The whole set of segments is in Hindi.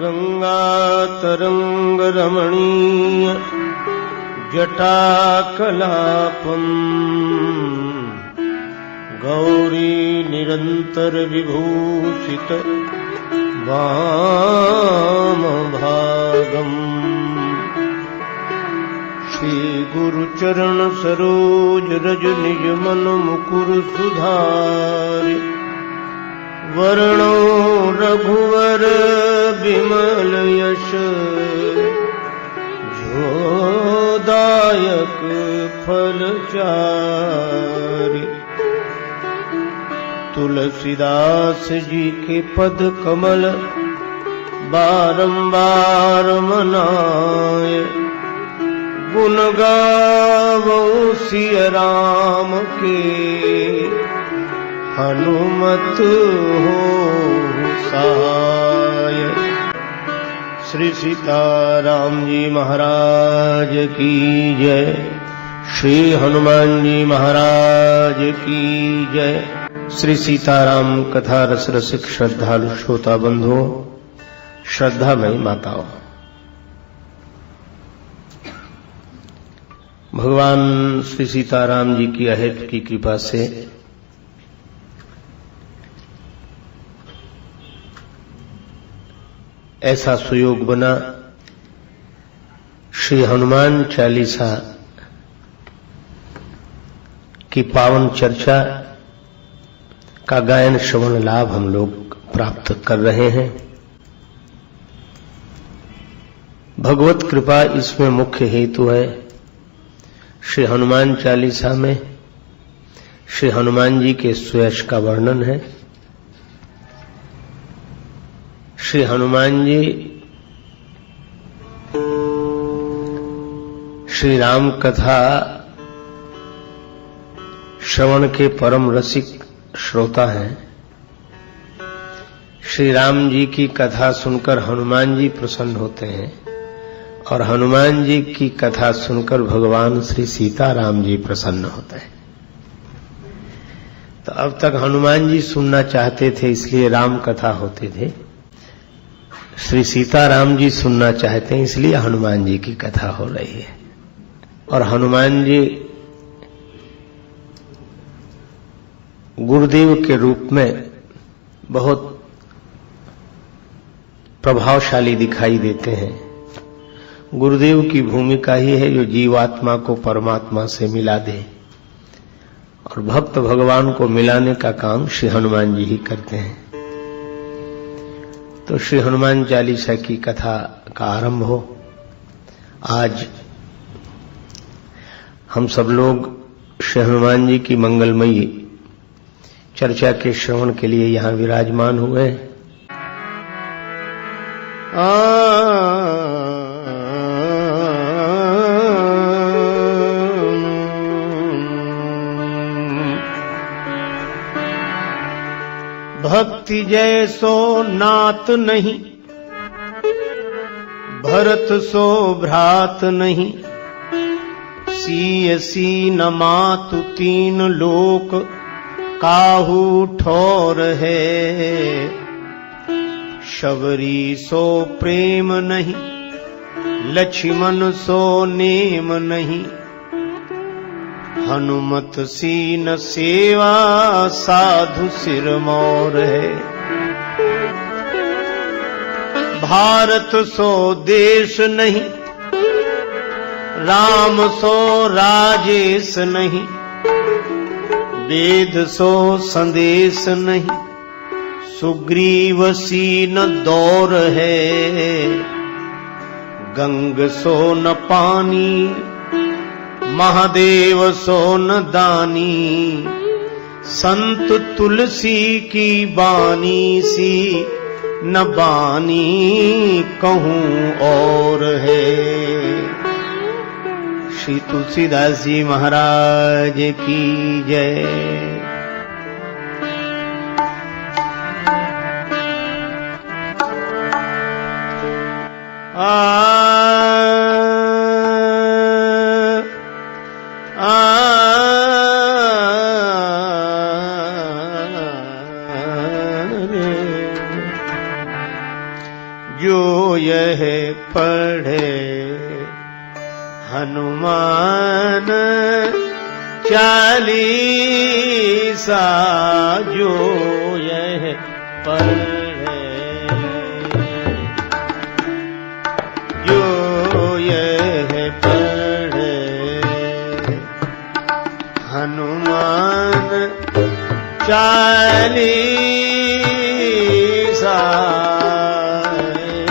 गंगातरंग रमणीय जटाकलापम् गौरी निरंतर विभूषित वामभागम् श्री गुरुचरण सरोज रज निज मन मुकुर सुधारि वर्णो रघुवर विमल यश जोदायक फलचारि तुलसीदास जी के पद कमल बारंबार मनाए गुण गावों सिय राम के हनुमत हो सहाय। श्री सीताराम जी महाराज की जय। श्री हनुमान जी महाराज की जय। श्री सीताराम कथा रस रसिक श्रद्धालु श्रोता बंधुओं, श्रद्धामयी माताओं, भगवान श्री सीताराम जी की अहेत की कृपा से ऐसा सुयोग बना श्री हनुमान चालीसा की पावन चर्चा का गायन श्रवण लाभ हम लोग प्राप्त कर रहे हैं। भगवत कृपा इसमें मुख्य हेतु है। श्री हनुमान चालीसा में श्री हनुमान जी के सुयश का वर्णन है। श्री हनुमान जी श्री राम कथा श्रवण के परम रसिक श्रोता हैं। श्री राम जी की कथा सुनकर हनुमान जी प्रसन्न होते हैं और हनुमान जी की कथा सुनकर भगवान श्री सीताराम जी प्रसन्न होते हैं। तो अब तक हनुमान जी सुनना चाहते थे इसलिए राम कथा होते थे, श्री सीताराम जी सुनना चाहते हैं इसलिए हनुमान जी की कथा हो रही है। और हनुमान जी गुरुदेव के रूप में बहुत प्रभावशाली दिखाई देते हैं। गुरुदेव की भूमिका ही है जो जीवात्मा को परमात्मा से मिला दे, और भक्त भगवान को मिलाने का काम श्री हनुमान जी ही करते हैं। तो श्री हनुमान चालीसा की कथा का आरंभ हो। आज हम सब लोग श्री हनुमान जी की मंगलमयी चर्चा के श्रवण के लिए यहाँ विराजमान हुए। भक्ति जैसो नात नहीं, भरत सो भ्रात नहीं, सीयसी न मातु तीन लोक काहू ठोर है। शबरी सो प्रेम नहीं, लक्ष्मण सो नेम नहीं, हनुमत सी न सेवा साधु सिरमौर है। भारत सो देश नहीं, राम सो राजेश नहीं, वेद सो संदेश नहीं, सुग्रीव सी न दौर है। गंग सो न पानी, महादेव सो न दानी, संत तुलसी की बानी सी न बानी कहूं और है। श्री तुलसीदास जी महाराज की जय। जो यह पढ़े हनुमान चालीसा, जो यह पढ़े, जो यह पढ़े हनुमान चालीसा,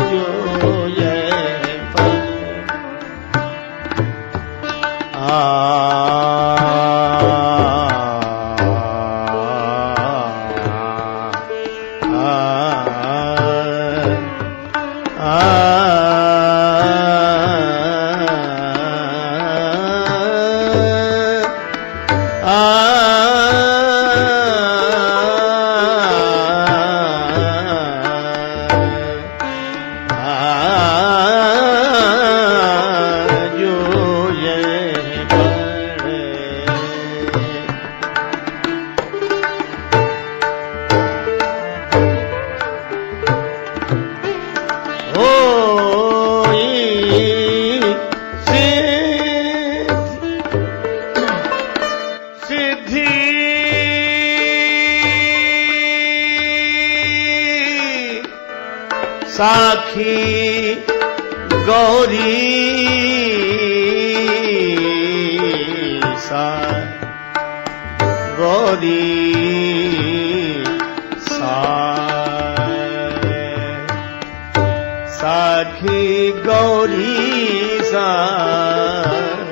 जो यह पढ़े। साखी गौरी सा, गौरी सा, साखी गौरी सा,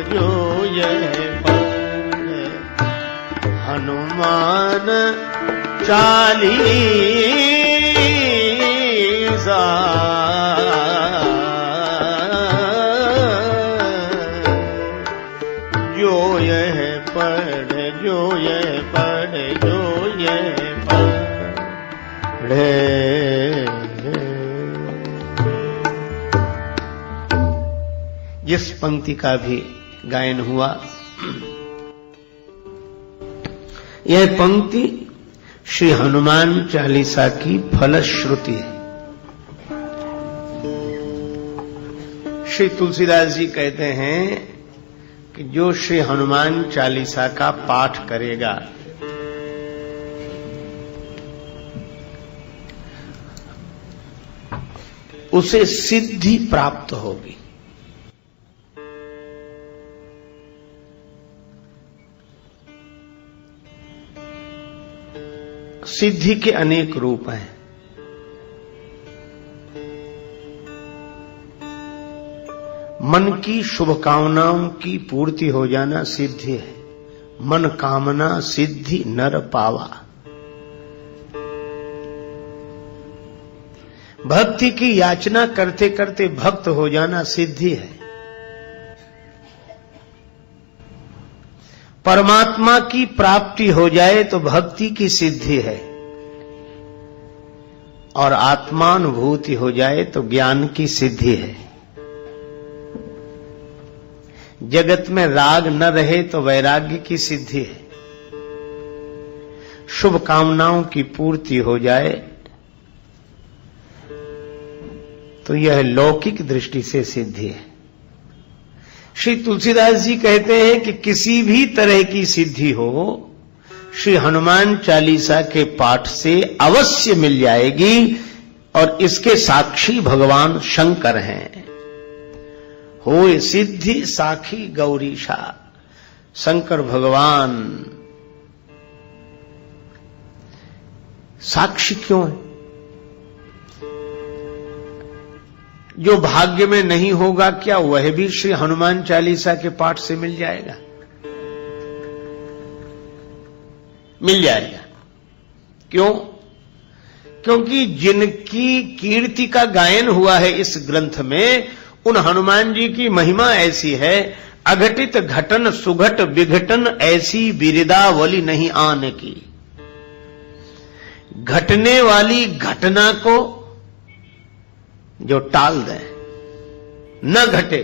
जो यह पढ़े हनुमान चालीसा, जो यह पढ़े, जो यह पढ़े, जो यह पढ़े। जिस पंक्ति का भी गायन हुआ, यह पंक्ति श्री हनुमान चालीसा की फलश्रुति है। श्री तुलसीदास जी कहते हैं कि जो श्री हनुमान चालीसा का पाठ करेगा उसे सिद्धि प्राप्त होगी। सिद्धि के अनेक रूप हैं। मन की शुभकामनाओं की पूर्ति हो जाना सिद्धि है। मन कामना सिद्धि नर पावा। भक्ति की याचना करते करते भक्त हो जाना सिद्धि है। परमात्मा की प्राप्ति हो जाए तो भक्ति की सिद्धि है, और आत्मानुभूति हो जाए तो ज्ञान की सिद्धि है। जगत में राग न रहे तो वैराग्य की सिद्धि है। शुभ कामनाओं की पूर्ति हो जाए तो यह लौकिक दृष्टि से सिद्धि है। श्री तुलसीदास जी कहते हैं कि किसी भी तरह की सिद्धि हो श्री हनुमान चालीसा के पाठ से अवश्य मिल जाएगी, और इसके साक्षी भगवान शंकर हैं। होए सिद्धि साखी गौरीशा। शंकर भगवान साक्षी क्यों है? जो भाग्य में नहीं होगा क्या वह भी श्री हनुमान चालीसा के पाठ से मिल जाएगा? मिल जाएगा। क्यों? क्योंकि जिनकी कीर्ति का गायन हुआ है इस ग्रंथ में, उन हनुमान जी की महिमा ऐसी है, अघटित घटन सुघट विघटन ऐसी बिरदावली नहीं आने की। घटने वाली घटना को जो टाल दे, न घटे,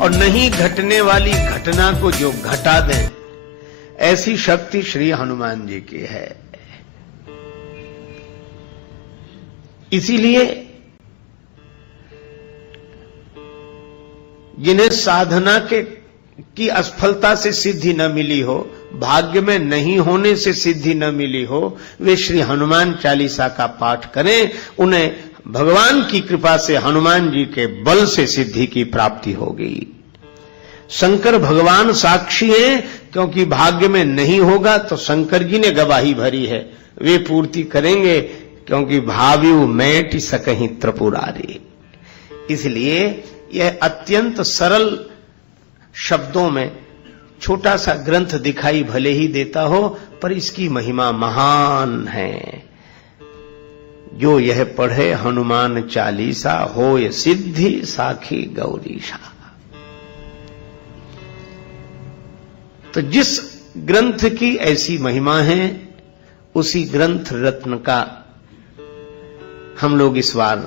और नहीं घटने वाली घटना को जो घटा दे, ऐसी शक्ति श्री हनुमान जी की है। इसीलिए जिन्हें साधना की असफलता से सिद्धि न मिली हो, भाग्य में नहीं होने से सिद्धि न मिली हो, वे श्री हनुमान चालीसा का पाठ करें। उन्हें भगवान की कृपा से, हनुमान जी के बल से सिद्धि की प्राप्ति होगी। शंकर भगवान साक्षी हैं, क्योंकि भाग्य में नहीं होगा तो शंकर जी ने गवाही भरी है, वे पूर्ति करेंगे, क्योंकि भाव्यु मैटि सकहि त्रिपुरारी। इसलिए यह अत्यंत सरल शब्दों में छोटा सा ग्रंथ दिखाई भले ही देता हो, पर इसकी महिमा महान है। जो यह पढ़े हनुमान चालीसा, होय सिद्धि साखी गौरीशा। तो जिस ग्रंथ की ऐसी महिमा है, उसी ग्रंथ रत्न का हम लोग इस बार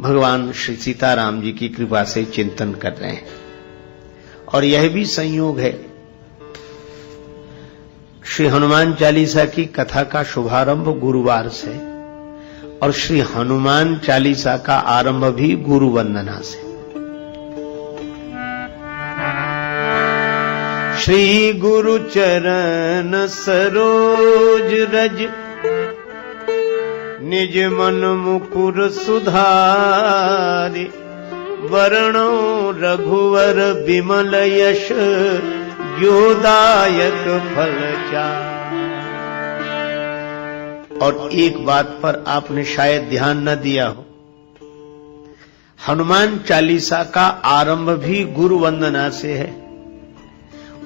भगवान श्री सीताराम जी की कृपा से चिंतन कर रहे हैं। और यह भी संयोग है, श्री हनुमान चालीसा की कथा का शुभारंभ गुरुवार से, और श्री हनुमान चालीसा का आरंभ भी गुरु वंदना से। श्री गुरु चरण सरोज रज, निज मन मुकुर सुधारि, वरणो रघुवर विमल यश, योदायक फल चारि। और एक बात पर आपने शायद ध्यान न दिया हो, हनुमान चालीसा का आरंभ भी गुरु वंदना से है,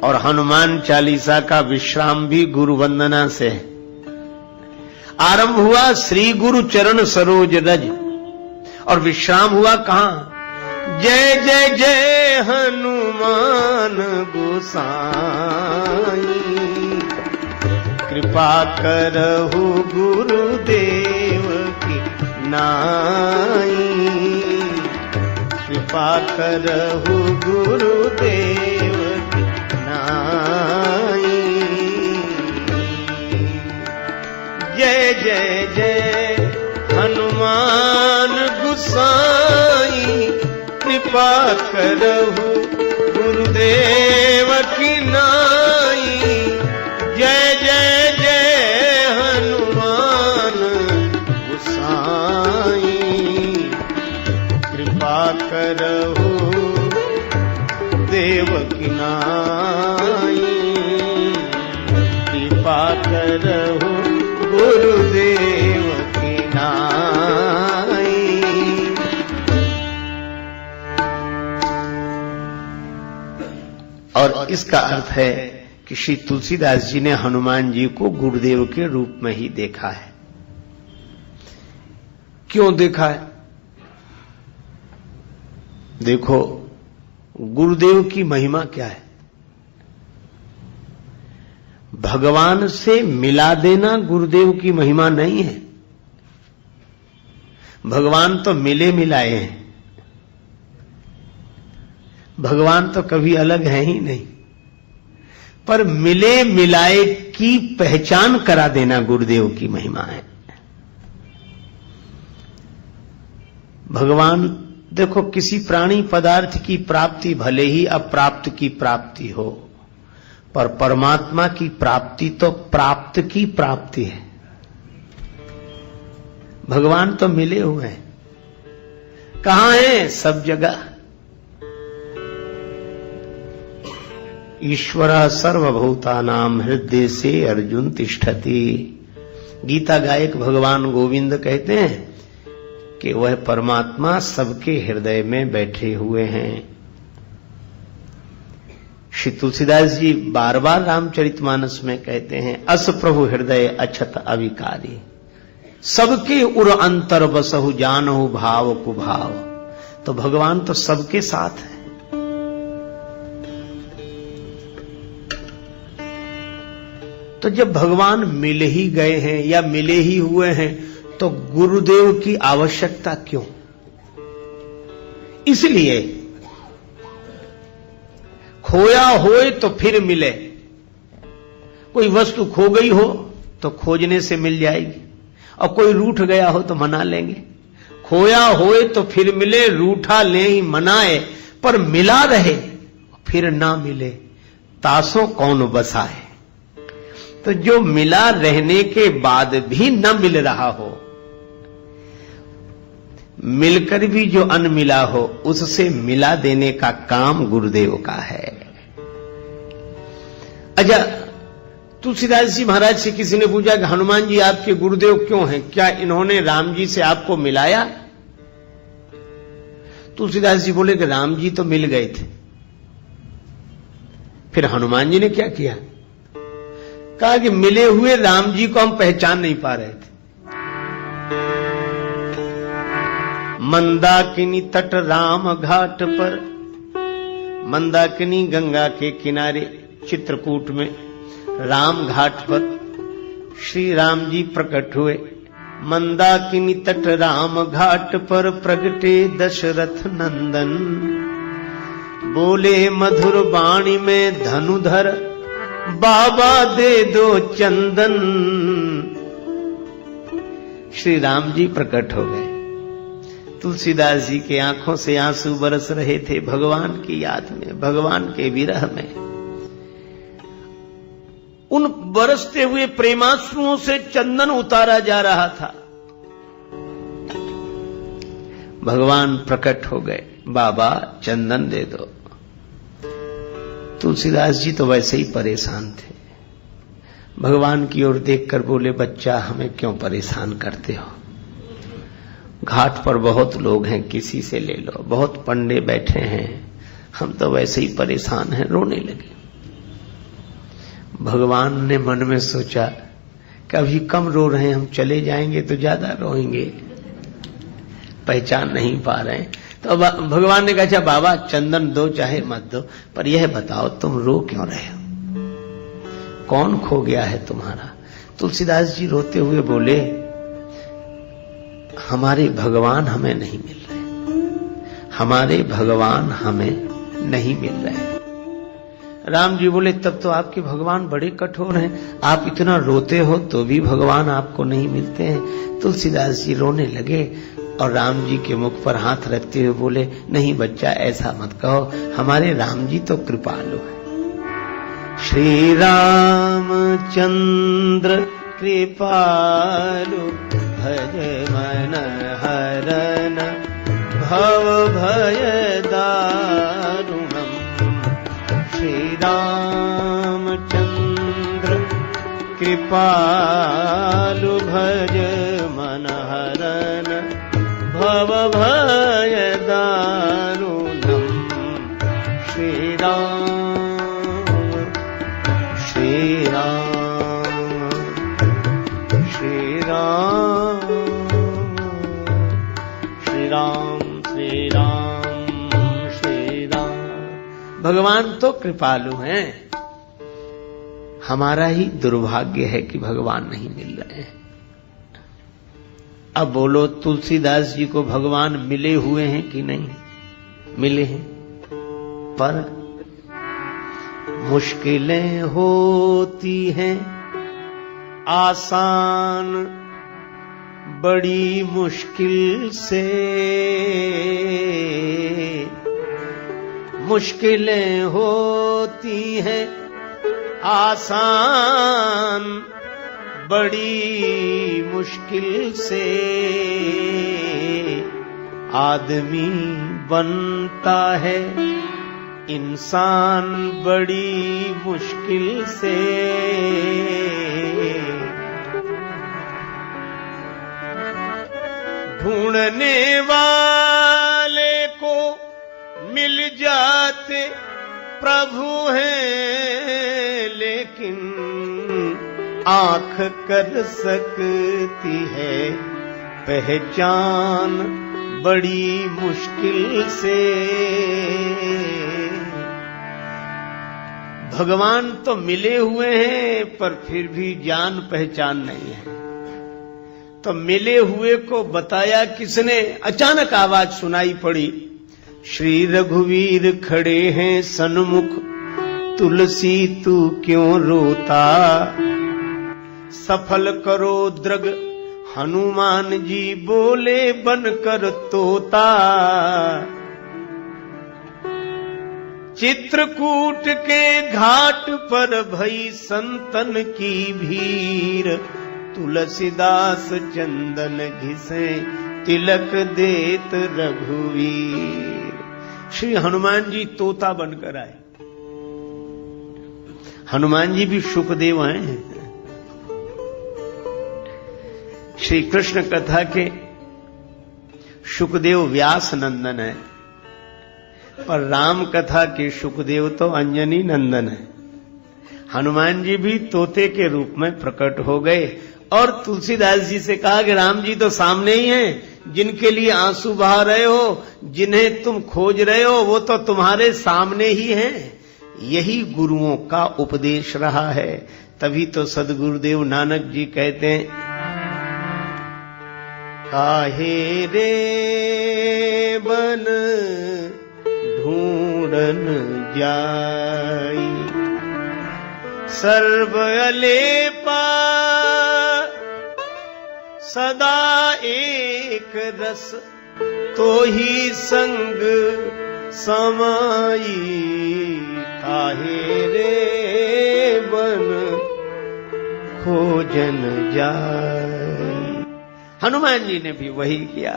और हनुमान चालीसा का विश्राम भी गुरु वंदना से है। आरंभ हुआ श्री गुरु चरण सरोज रज, और विश्राम हुआ कहां? जय जय जय हनुमान गोसाई, कृपा करहु गुरुदेव की नाई, कृपा करहु गुरुदेव की नाई। जय जय जय हनुमान गोसाई, कृपा करहु गुरुदेव की नाई। जय जय जय हनुमान गोसाई, कृपा करहु देव की नाई, कृपा करहु गुरुदेव की नाई। और इसका अर्थ है कि श्री तुलसीदास जी ने हनुमान जी को गुरुदेव के रूप में ही देखा है। क्यों देखा है? देखो, गुरुदेव की महिमा क्या है। भगवान से मिला देना गुरुदेव की महिमा नहीं है। भगवान तो मिले मिलाए हैं, भगवान तो कभी अलग है ही नहीं, पर मिले मिलाए की पहचान करा देना गुरुदेव की महिमा है। भगवान देखो, किसी प्राणी पदार्थ की प्राप्ति भले ही अप्राप्त की प्राप्ति हो, पर परमात्मा की प्राप्ति तो प्राप्त की प्राप्ति है। भगवान तो मिले हुए हैं। कहां हैं? सब जगह। ईश्वर सर्वभूतानां हृदय से अर्जुन तिष्ठति। गीता गायक भगवान गोविंद कहते हैं कि वह परमात्मा सबके हृदय में बैठे हुए हैं। श्री तुलसीदास जी बार बार रामचरितमानस में कहते हैं, अस प्रभु हृदय अछत अविकारी, सबके उर अंतर बसहु जानहु भाव कुभाव। तो भगवान तो सबके साथ है। तो जब भगवान मिल ही गए हैं या मिले ही हुए हैं, तो गुरुदेव की आवश्यकता क्यों? इसलिए खोया होए तो फिर मिले। कोई वस्तु खो गई हो तो खोजने से मिल जाएगी, और कोई रूठ गया हो तो मना लेंगे। होया होए तो फिर मिले, रूठा ले ही मनाए, पर मिला रहे फिर ना मिले, तासों कौन बसाए। तो जो मिला रहने के बाद भी न मिल रहा हो, मिलकर भी जो अनमिला हो, उससे मिला देने का काम गुरुदेव का है। अच्छा, तुलसीदास जी महाराज से किसी ने पूछा कि हनुमान जी आपके गुरुदेव क्यों हैं, क्या इन्होंने राम जी से आपको मिलाया? तुलसीदास जी बोले कि राम जी तो मिल गए थे, फिर हनुमान जी ने क्या किया? कहा कि मिले हुए राम जी को हम पहचान नहीं पा रहे थे। मंदाकिनी तट राम घाट पर, मंदाकिनी गंगा के किनारे चित्रकूट में राम घाट पर श्री राम जी प्रकट हुए। मंदाकिनी तट राम घाट पर प्रगटे दशरथ नंदन, बोले मधुर वाणी में धनुधर, बाबा दे दो चंदन। श्री राम जी प्रकट हो गए। तुलसीदास जी के आंखों से आंसू बरस रहे थे भगवान की याद में, भगवान के विरह में। उन बरसते हुए प्रेमाश्रुओं से चंदन उतारा जा रहा था। भगवान प्रकट हो गए, बाबा चंदन दे दो। तुलसीदास जी तो वैसे ही परेशान थे। भगवान की ओर देखकर बोले, बच्चा हमें क्यों परेशान करते हो? घाट पर बहुत लोग हैं, किसी से ले लो, बहुत पंडे बैठे हैं, हम तो वैसे ही परेशान हैं। रोने लगे। भगवान ने मन में सोचा कि अभी कम रो रहे हैं, हम चले जाएंगे तो ज्यादा रोएंगे, पहचान नहीं पा रहे हैं। तो भगवान ने कहा, अच्छा बाबा चंदन दो चाहे मत दो, पर यह बताओ तुम रो क्यों रहे हो? कौन खो गया है तुम्हारा? तुलसीदास जी रोते हुए बोले, हमारे भगवान हमें नहीं मिल रहे, हमारे भगवान हमें नहीं मिल रहे। राम जी बोले, तब तो आपके भगवान बड़े कठोर हैं, आप इतना रोते हो तो भी भगवान आपको नहीं मिलते हैं। तुलसीदास जी रोने लगे और राम जी के मुख पर हाथ रखते हुए बोले, नहीं बच्चा ऐसा मत कहो, हमारे राम जी तो कृपालु है। श्री रामचंद्र कृपालु, भज मन हरन भव भय दारुणम। श्री रामचंद्र कृपालु, भज मन हरन भव भय दारुणम। श्री राम श्री राम श्री राम श्री राम श्री राम श्री राम। भगवान तो कृपालु हैं, हमारा ही दुर्भाग्य है कि भगवान नहीं मिल रहे हैं। अब बोलो, तुलसीदास जी को भगवान मिले हुए हैं कि नहीं? मिले हैं, पर मुश्किलें होती हैं आसान बड़ी मुश्किल से। मुश्किलें होती हैं आसान बड़ी मुश्किल से। आदमी बनता है इंसान बड़ी मुश्किल से। ढूंढने वाले को मिल जाते प्रभु हैं, लेकिन आंख कर सकती है पहचान बड़ी मुश्किल से। भगवान तो मिले हुए हैं, पर फिर भी जान पहचान नहीं है। तो मिले हुए को बताया किसने? अचानक आवाज सुनाई पड़ी, श्री रघुवीर खड़े हैं सन्मुख, तुलसी तू क्यों रोता? सफल करो द्रग हनुमान जी बोले बनकर तोता, चित्रकूट के घाट पर भई संतन की भीड़, तुलसीदास चंदन घिसे तिलक देत रघुवीर। श्री हनुमान जी तोता बनकर आए। हनुमान जी भी सुखदेव हैं। श्री कृष्ण कथा के सुखदेव व्यास नंदन है, पर राम कथा के सुखदेव तो अंजनी नंदन है। हनुमान जी भी तोते के रूप में प्रकट हो गए और तुलसीदास जी से कहा कि राम जी तो सामने ही हैं, जिनके लिए आंसू बहा रहे हो, जिन्हें तुम खोज रहे हो, वो तो तुम्हारे सामने ही हैं। यही गुरुओं का उपदेश रहा है। तभी तो सदगुरुदेव नानक जी कहते हैं, काहे रे बन ढूंढन जाई, सर्व अलेपा सदा एक रस, तो ही संग समाई, काहे रे बन खोजन जाई। हनुमान जी ने भी वही किया।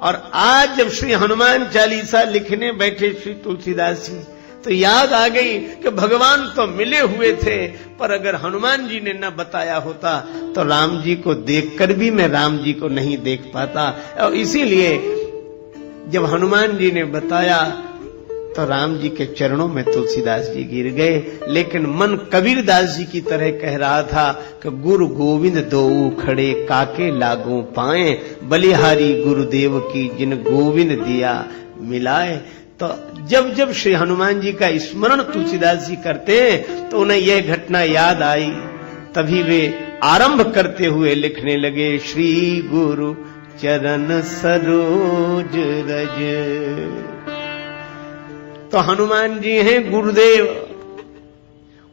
और आज जब श्री हनुमान चालीसा लिखने बैठे श्री तुलसीदास जी, तो याद आ गई कि भगवान तो मिले हुए थे, पर अगर हनुमान जी ने न बताया होता तो राम जी को देखकर भी मैं राम जी को नहीं देख पाता। और इसीलिए जब हनुमान जी ने बताया तो राम जी के चरणों में तुलसीदास जी गिर गए। लेकिन मन कबीरदास जी की तरह कह रहा था कि गुरु गोविंद दोऊ खड़े, काके लागू पाए, बलिहारी गुरुदेव की जिन गोविंद दिया मिलाए। तो जब जब श्री हनुमान जी का स्मरण तुलसीदास जी करते हैं तो उन्हें यह घटना याद आई। तभी वे आरंभ करते हुए लिखने लगे, श्री गुरु चरण सरोज रज। तो हनुमान जी हैं गुरुदेव,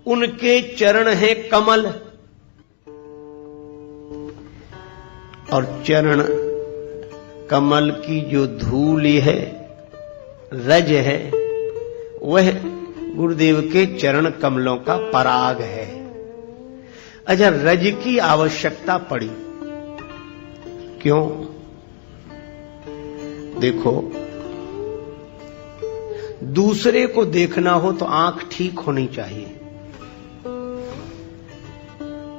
उनके चरण हैं कमल, और चरण कमल की जो धूल है, रज है, वह गुरुदेव के चरण कमलों का पराग है। अच्छा, रज की आवश्यकता पड़ी क्यों? देखो, दूसरे को देखना हो तो आंख ठीक होनी चाहिए,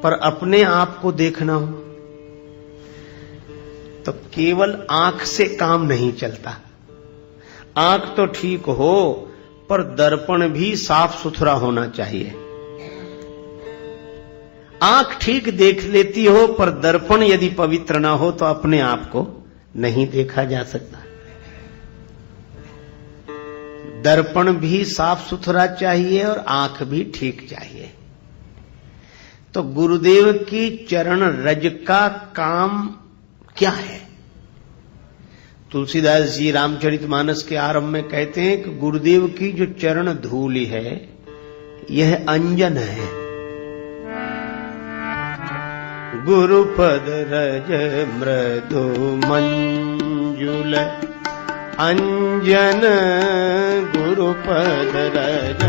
पर अपने आप को देखना हो तो केवल आंख से काम नहीं चलता। आंख तो ठीक हो, पर दर्पण भी साफ सुथरा होना चाहिए। आंख ठीक देख लेती हो, पर दर्पण यदि पवित्र ना हो तो अपने आप को नहीं देखा जा सकता। दर्पण भी साफ सुथरा चाहिए और आंख भी ठीक चाहिए। तो गुरुदेव की चरण रज का काम क्या है? तुलसीदास जी रामचरितमानस के आरंभ में कहते हैं कि गुरुदेव की जो चरण धूलि है, यह अंजन है। गुरुपद रज मृदु मंजुल अंजन, गुरुपद रज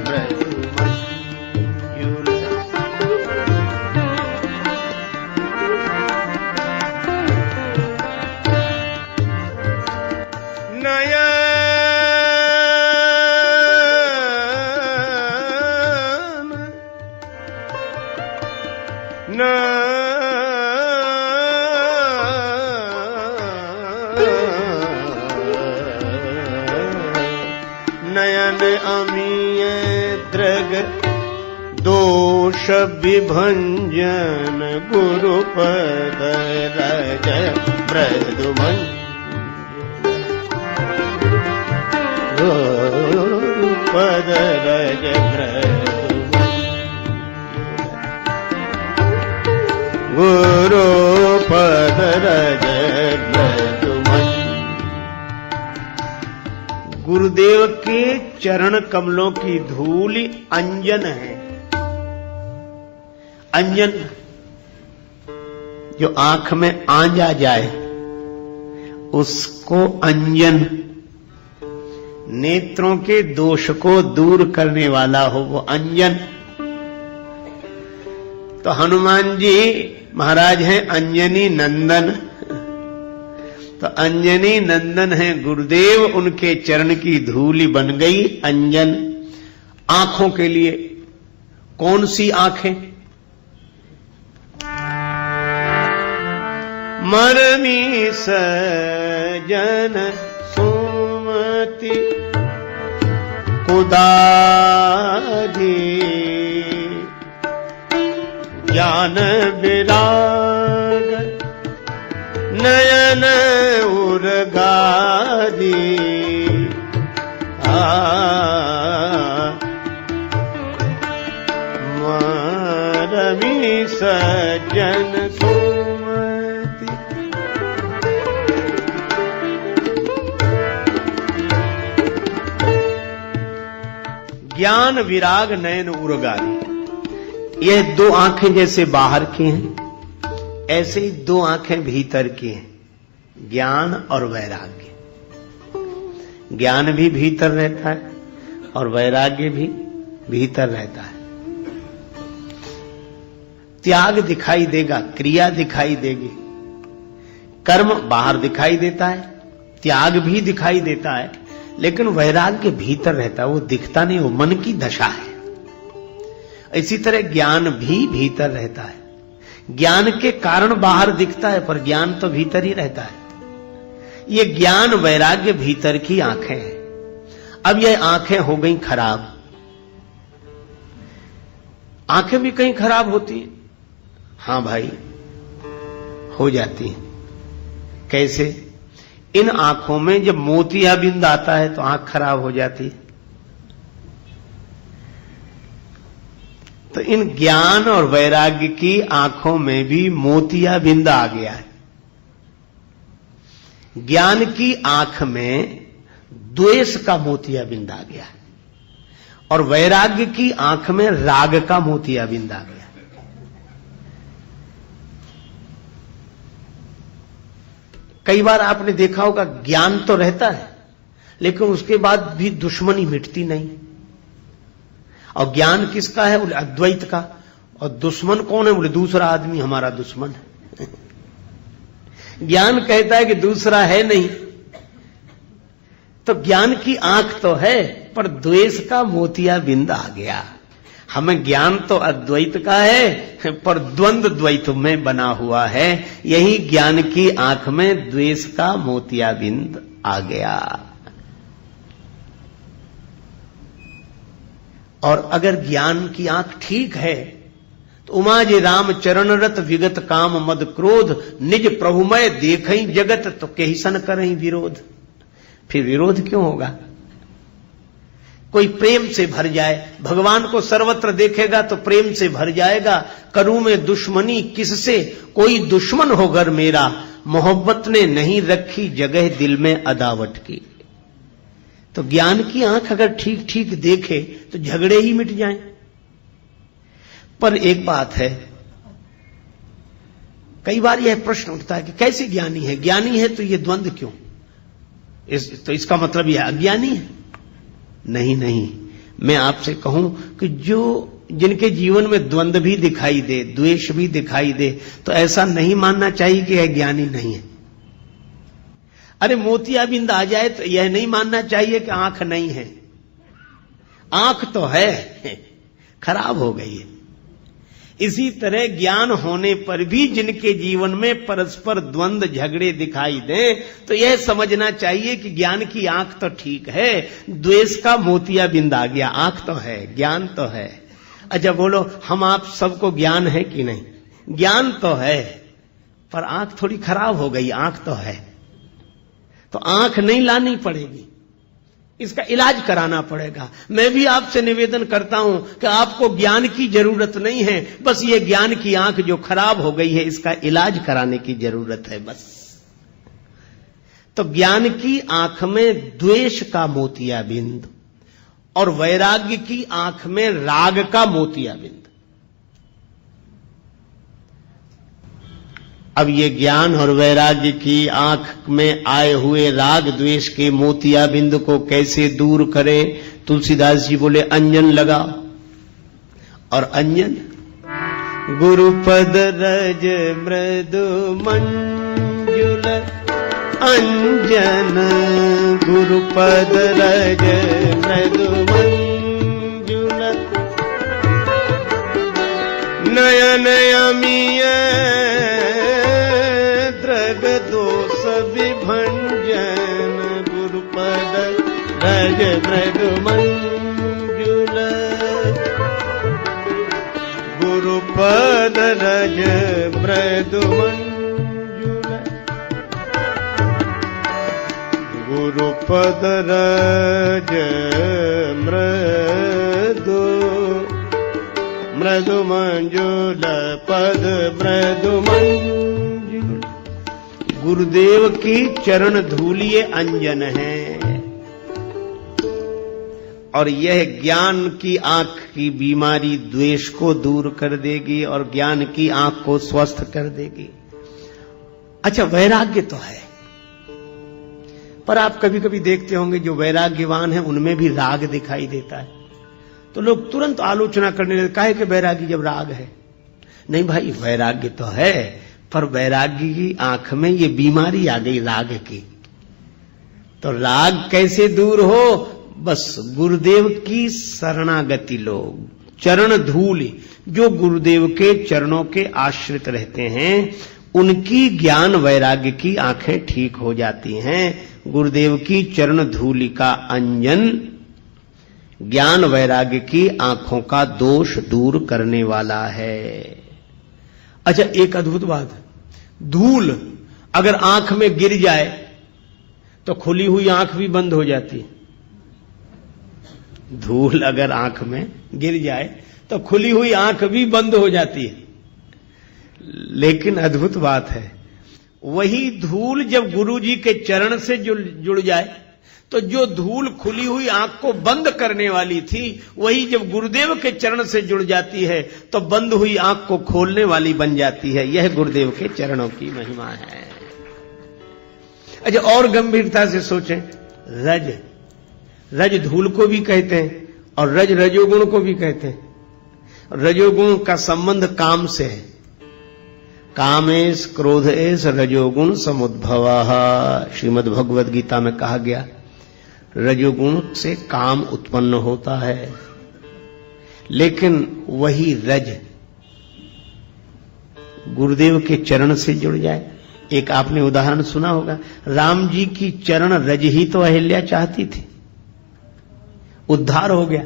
मृदु मंजुल। नयन नयन अमीय दृग दोष विभंजन, गुरुपद रज मृदु गुरुपद रज मृदु, गुरुपद रज मृदु। गुरुदेव के चरण कमलों की धूल अंजन है। अंजन जो आंख में आंज आ जाए उसको अंजन, नेत्रों के दोष को दूर करने वाला हो वो अंजन। तो हनुमान जी महाराज हैं अंजनी नंदन। तो अंजनी नंदन है गुरुदेव, उनके चरण की धूलि बन गई अंजन। आंखों के लिए कौन सी आंखें? मरमी सजन सुमति कुदारी, ज्ञान विराग नयन उर्गारी। मरमी सजन सुमति। ज्ञान विराग नयन उर्गारी, यह दो आंखें जैसे बाहर की हैं, ऐसे ही दो आंखें भीतर की हैं, ज्ञान और वैराग्य। ज्ञान भी भीतर रहता है और वैराग्य भी भीतर रहता है। त्याग दिखाई देगा, क्रिया दिखाई देगी, कर्म बाहर दिखाई देता है, त्याग भी दिखाई देता है, लेकिन वैराग्य भीतर रहता है, वो दिखता नहीं, वो मन की दशा है। इसी तरह ज्ञान भी भीतर रहता है। ज्ञान के कारण बाहर दिखता है, पर ज्ञान तो भीतर ही रहता है। ये ज्ञान वैराग्य भीतर की आंखें हैं। अब ये आंखें हो गई खराब। आंखें भी कहीं खराब होती हैं। हां भाई, हो जाती हैं। कैसे? इन आंखों में जब मोतियाबिंद आता है तो आंख खराब हो जाती है। तो इन ज्ञान और वैराग्य की आंखों में भी मोतियाबिंद आ गया है। ज्ञान की आंख में द्वेष का मोतियाबिंद आ गया है और वैराग्य की आंख में राग का मोतियाबिंद आ गया। कई बार आपने देखा होगा ज्ञान तो रहता है लेकिन उसके बाद भी दुश्मनी मिटती नहीं। और ज्ञान किसका है? बोले अद्वैत का। और दुश्मन कौन है? बोले दूसरा आदमी हमारा दुश्मन है। ज्ञान कहता है कि दूसरा है नहीं। तो ज्ञान की आंख तो है पर द्वेष का मोतियाबिंद आ गया। हमें ज्ञान तो अद्वैत का है पर द्वंद्व द्वैत में बना हुआ है। यही ज्ञान की आंख में द्वेष का मोतियाबिंद आ गया। और अगर ज्ञान की आंख ठीक है तो उमा जे राम चरण रत विगत काम मद क्रोध निज प्रभुमय देखई जगत तो केहिसन करई विरोध। फिर विरोध क्यों होगा? कोई प्रेम से भर जाए, भगवान को सर्वत्र देखेगा तो प्रेम से भर जाएगा। करूं में दुश्मनी किससे, कोई दुश्मन हो घर मेरा, मोहब्बत ने नहीं रखी जगह दिल में अदावत की। तो ज्ञान की आंख अगर ठीक ठीक देखे तो झगड़े ही मिट जाएं। पर एक बात है, कई बार यह प्रश्न उठता है कि कैसे ज्ञानी है? ज्ञानी है तो ये द्वंद्व क्यों? तो इसका मतलब यह अज्ञानी है? नहीं, मैं आपसे कहूं कि जो जिनके जीवन में द्वंद्व भी दिखाई दे, द्वेष भी दिखाई दे, तो ऐसा नहीं मानना चाहिए कि यह ज्ञानी नहीं है। अरे मोतियाबिंद आ जाए तो यह नहीं मानना चाहिए कि आंख नहीं है। आंख तो है, खराब हो गई है। इसी तरह ज्ञान होने पर भी जिनके जीवन में परस्पर द्वंद्व झगड़े दिखाई दें तो यह समझना चाहिए कि ज्ञान की आंख तो ठीक है, द्वेष का मोतियाबिंद आ गया। आंख तो है, ज्ञान तो है। अच्छा बोलो, हम आप सबको ज्ञान है कि नहीं? ज्ञान तो है पर आंख थोड़ी खराब हो गई। आंख तो है तो आंख नहीं लानी पड़ेगी, इसका इलाज कराना पड़ेगा। मैं भी आपसे निवेदन करता हूं कि आपको ज्ञान की जरूरत नहीं है, बस ये ज्ञान की आंख जो खराब हो गई है इसका इलाज कराने की जरूरत है बस। तो ज्ञान की आंख में द्वेष का मोतियाबिंद और वैराग्य की आंख में राग का मोतियाबिंद। अब ये ज्ञान और वैराग्य की आंख में आए हुए राग द्वेष के मोतियाबिंद को कैसे दूर करें? तुलसीदास जी बोले अंजन लगा। और अंजन गुरुपद रज मृदु मंजुल अंजन, गुरुपद रज मृदु मंजुल नयन अमीय द्रग दोष विभंजन, गुरुपद रज मृदु मंजुल, गुरुपद रज मृदु मंजुल, गुरुपद रज मृदु मृदु मंजुल पद मृदु मंजुल। गुरुदेव की चरण धूलि ये अंजन है और यह ज्ञान की आंख की बीमारी द्वेष को दूर कर देगी और ज्ञान की आंख को स्वस्थ कर देगी। अच्छा, वैराग्य तो है, पर आप कभी कभी देखते होंगे जो वैराग्यवान है उनमें भी राग दिखाई देता है, तो लोग तुरंत आलोचना करने लगते, काहे कि वैराग्य जब राग है। नहीं भाई, वैराग्य तो है, पर वैराग्य की आंख में ये बीमारी आ गई राग की। तो राग कैसे दूर हो? बस गुरुदेव की शरणागति लो, चरण धूल, जो गुरुदेव के चरणों के आश्रित रहते हैं उनकी ज्ञान वैराग्य की आंखें ठीक हो जाती हैं। गुरुदेव की चरण धूलि का अंजन ज्ञान वैराग्य की आंखों का दोष दूर करने वाला है। अच्छा, एक अद्भुत बात है, धूल अगर आंख में गिर जाए तो खुली हुई आंख भी बंद हो जाती है। धूल अगर आंख में गिर जाए तो खुली हुई आंख भी बंद हो जाती है। लेकिन अद्भुत बात है, वही धूल जब गुरु जी के चरण से जुड़ जाए तो जो धूल खुली हुई आंख को बंद करने वाली थी, वही जब गुरुदेव के चरण से जुड़ जाती है तो बंद हुई आंख को खोलने वाली बन जाती है। यह गुरुदेव के चरणों की महिमा है। अच्छा, और गंभीरता से सोचें, रज, रज धूल को भी कहते हैं और रज रजोगुण को भी कहते हैं। रजोगुण का संबंध काम से है, कामेश क्रोधेश रजोगुण समुद्भवः। श्रीमद् भगवद गीता में कहा गया, रजोगुण से काम उत्पन्न होता है। लेकिन वही रज गुरुदेव के चरण से जुड़ जाए। एक आपने उदाहरण सुना होगा, राम जी की चरण रज ही तो अहिल्या चाहती थी, उद्धार हो गया।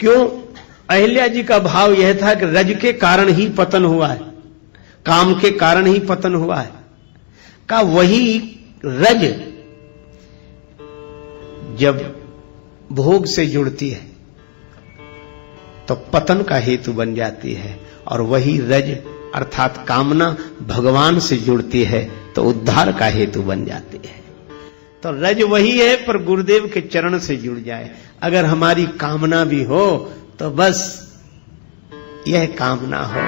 क्यों? अहिल्या जी का भाव यह था कि रज के कारण ही पतन हुआ है, काम के कारण ही पतन हुआ है। का वही रज जब भोग से जुड़ती है तो पतन का हेतु बन जाती है, और वही रज अर्थात कामना भगवान से जुड़ती है तो उद्धार का हेतु बन जाती है। तो रज वही है, पर गुरुदेव के चरण से जुड़ जाए। अगर हमारी कामना भी हो तो बस यह कामना हो,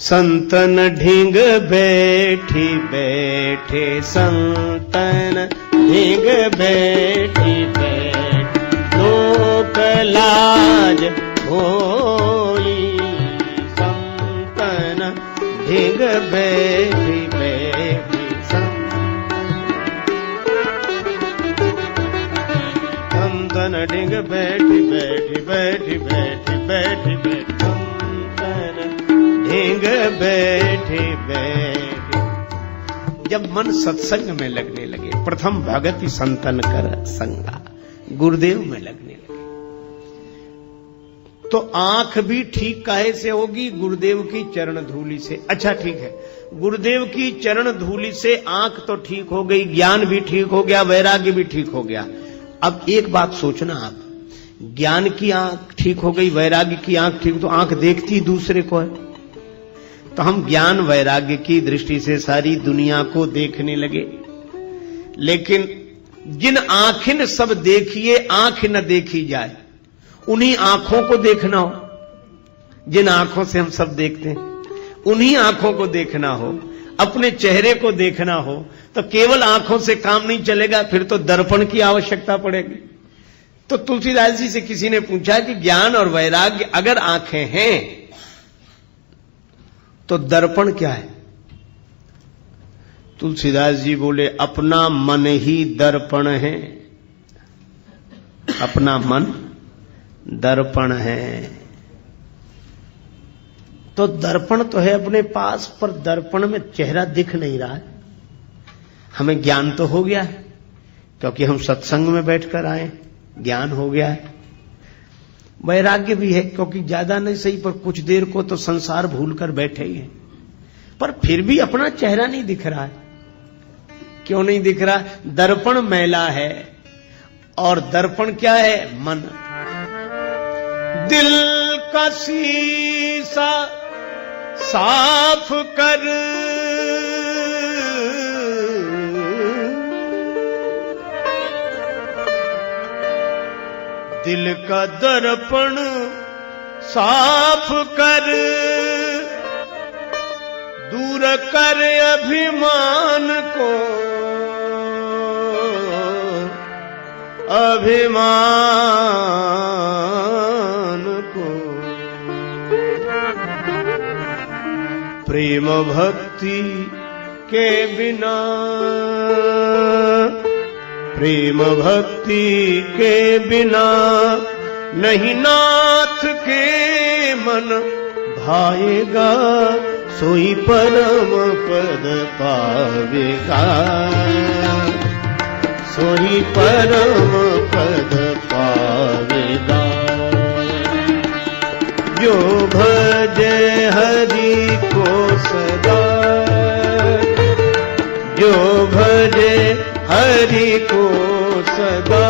संतन ढींग बैठी बैठे, संतन ढींग बैठी बैठ, लोक लाज होई, संतन ढींग बैठी बैठी, संतन ढींग बैठी बैठी बैठी बैठी बैठी बैठी, ढींग बैठे बैठे। जब मन सत्संग में लगने लगे, प्रथम भगति संतन कर संगा, गुरुदेव में लगने लगे, तो आंख भी ठीक काहे से होगी? गुरुदेव की चरण धूलि से। अच्छा ठीक है, गुरुदेव की चरण धूलि से आंख तो ठीक हो गई, ज्ञान भी ठीक हो गया, वैराग्य भी ठीक हो गया। अब एक बात सोचना आप, ज्ञान की आंख ठीक हो गई, वैराग्य की आंख ठीक, तो आंख देखती दूसरे को है। तो हम ज्ञान वैराग्य की दृष्टि से सारी दुनिया को देखने लगे, लेकिन जिन आंखिन सब देखिए आंख न देखी जाए, उन्हीं आंखों को देखना हो। जिन आंखों से हम सब देखते हैं, उन्हीं आंखों को देखना हो, अपने चेहरे को देखना हो, तो केवल आंखों से काम नहीं चलेगा, फिर तो दर्पण की आवश्यकता पड़ेगी। तो तुलसीदास जी से किसी ने पूछा कि ज्ञान और वैराग्य अगर आंखें हैं तो दर्पण क्या है? तुलसीदास जी बोले, अपना मन ही दर्पण है। अपना मन दर्पण है। तो दर्पण तो है अपने पास, पर दर्पण में चेहरा दिख नहीं रहा है। हमें ज्ञान तो हो गया है, क्योंकि हम सत्संग में बैठकर आए, ज्ञान हो गया है। वैराग्य भी है, क्योंकि ज्यादा नहीं सही पर कुछ देर को तो संसार भूलकर बैठे ही हैं, पर फिर भी अपना चेहरा नहीं दिख रहा है। क्यों नहीं दिख रहा? दर्पण मैला है, और दर्पण क्या है? मन। दिल का शीशा साफ कर, दिल का दर्पण साफ कर, दूर कर अभिमान को, अभिमान को। प्रेम भक्ति के बिना, प्रेम भक्ति के बिना नहीं नाथ के मन भाएगा, सोई परम पद पावेगा, सोई परम पद पावेगा। जो भजे हरि को सदा, जो भजे हरि को सदा,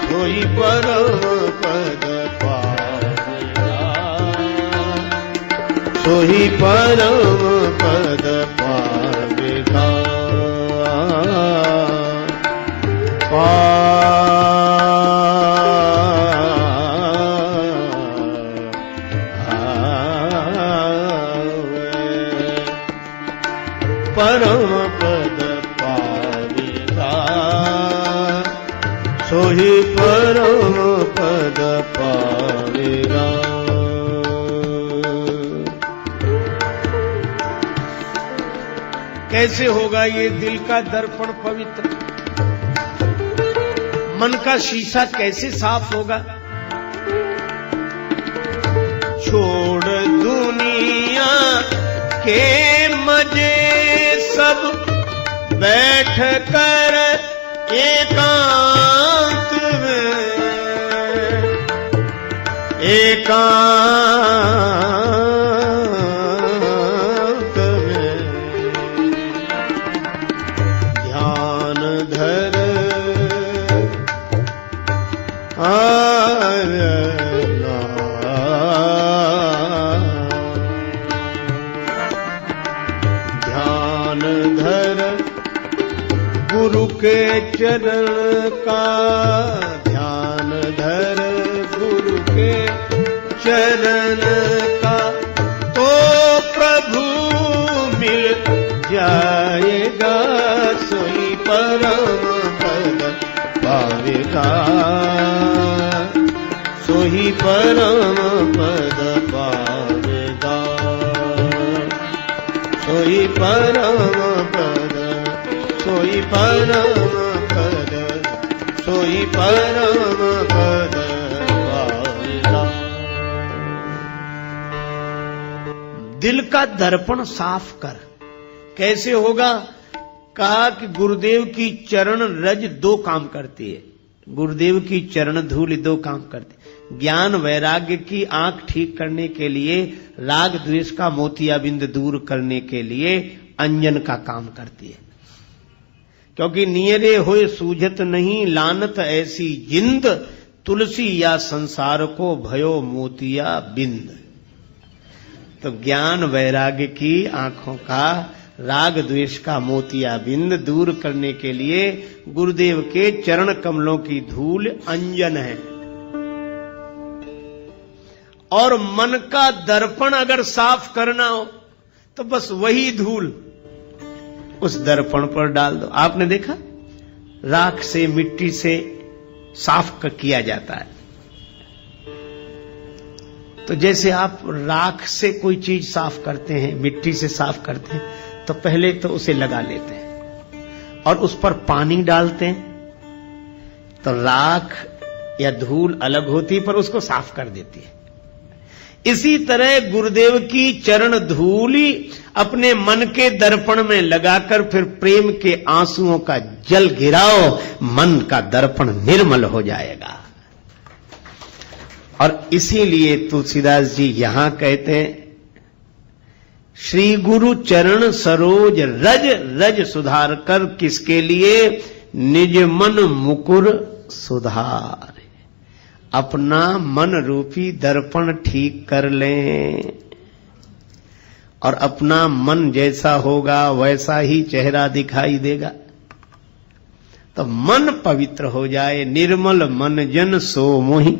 सोई परम पद पावेगा, सोई परम पद पावेगा। परम पद पावेगा, सोही परम पद पावेगा। कैसे होगा ये दिल का दर्पण पवित्र? मन का शीशा कैसे साफ होगा? छोड़ दुनिया के मजे सब, बैठ कर एकांत में, एकांत में ध्यान धर, ध्यान धर गुरु के चरण का, ध्यान धर गुरु के चरण का, तो प्रभु मिल जाएगा, सोई परम पद पावेगा, सोई परम पद पावेगा, सोई परम पद, सोई परम पद, सोई परम पद पावेगा। दिल का दर्पण साफ कर। कैसे होगा? कहा कि गुरुदेव की चरण रज दो काम करती है। गुरुदेव की चरण धूल दो काम करती है। ज्ञान वैराग्य की आंख ठीक करने के लिए, राग द्वेष का मोतियाबिंद दूर करने के लिए अंजन का काम करती है। क्योंकि नियरे होए सूझत नहीं, लानत ऐसी जिंद, तुलसी या संसार को भयो मोतिया बिंद। तो ज्ञान वैराग्य की आंखों का, राग द्वेष का मोतिया बिंद दूर करने के लिए गुरुदेव के चरण कमलों की धूल अंजन है। और मन का दर्पण अगर साफ करना हो तो बस वही धूल उस दर्पण पर डाल दो। आपने देखा राख से, मिट्टी से साफ किया जाता है। तो जैसे आप राख से कोई चीज साफ करते हैं, मिट्टी से साफ करते हैं, तो पहले तो उसे लगा लेते हैं और उस पर पानी डालते हैं, तो राख या धूल अलग होती है पर उसको साफ कर देती है। इसी तरह गुरुदेव की चरण धूली अपने मन के दर्पण में लगाकर फिर प्रेम के आंसुओं का जल गिराओ, मन का दर्पण निर्मल हो जाएगा। और इसीलिए तुलसीदास जी यहां कहते हैं, श्री गुरु चरण सरोज रज रज सुधार कर, किसके लिए? निज मन मुकुर सुधार। अपना मन रूपी दर्पण ठीक कर लें और अपना मन जैसा होगा वैसा ही चेहरा दिखाई देगा। तो मन पवित्र हो जाए। निर्मल मन जन सो मोहि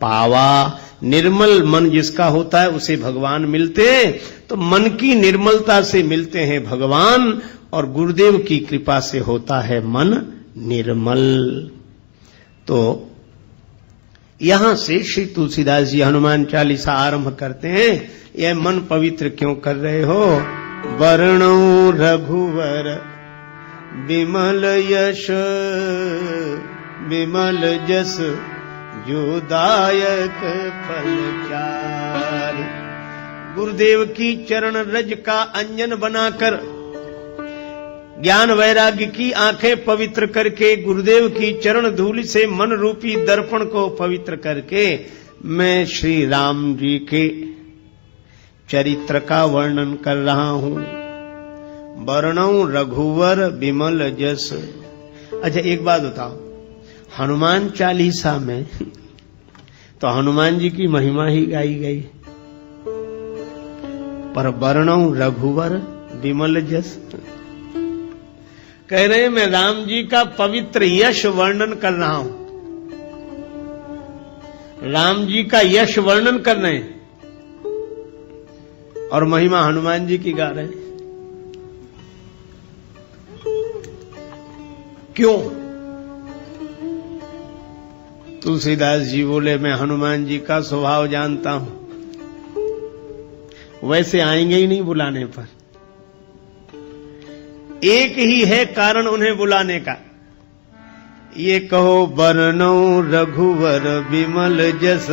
पावा। निर्मल मन जिसका होता है उसे भगवान मिलते हैं। तो मन की निर्मलता से मिलते हैं भगवान और गुरुदेव की कृपा से होता है मन निर्मल। तो यहां से श्री तुलसीदास जी हनुमान चालीसा आरंभ करते हैं। यह मन पवित्र क्यों कर रहे हो? वर्णो रघुवर विमल यश विमल जस जो दायक फल चारि। गुरुदेव की चरण रज का अंजन बनाकर ज्ञान वैराग्य की आंखें पवित्र करके, गुरुदेव की चरण धूलि से मन रूपी दर्पण को पवित्र करके मैं श्री राम जी के चरित्र का वर्णन कर रहा हूं। वर्णौ रघुवर विमल जस। अच्छा एक बात बताओ, हनुमान चालीसा में तो हनुमान जी की महिमा ही गाई गई, पर वर्णौ रघुवर विमल जस कह रहे हैं मैं राम जी का पवित्र यश वर्णन कर रहा हूं। राम जी का यश वर्णन कर रहे हैं और महिमा हनुमान जी की गा रहे हैं। क्यों? तुलसीदास जी बोले मैं हनुमान जी का स्वभाव जानता हूं, वैसे आएंगे ही नहीं बुलाने पर। एक ही है कारण उन्हें बुलाने का। ये कहो वर्णौ रघुवर विमल जस।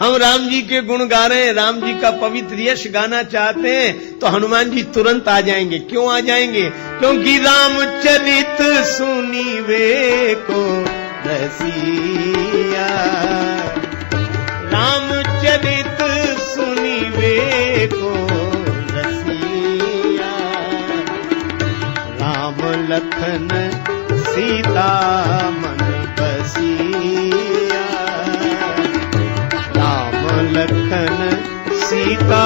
हम राम जी के गुण गा रहे हैं, राम जी का पवित्र यश गाना चाहते हैं तो हनुमान जी तुरंत आ जाएंगे। क्यों आ जाएंगे? क्योंकि रामचरित सुनीवे को रसिया। रामचरित सुनीवे को लखन सीता मन बसिया। राम लखन सीता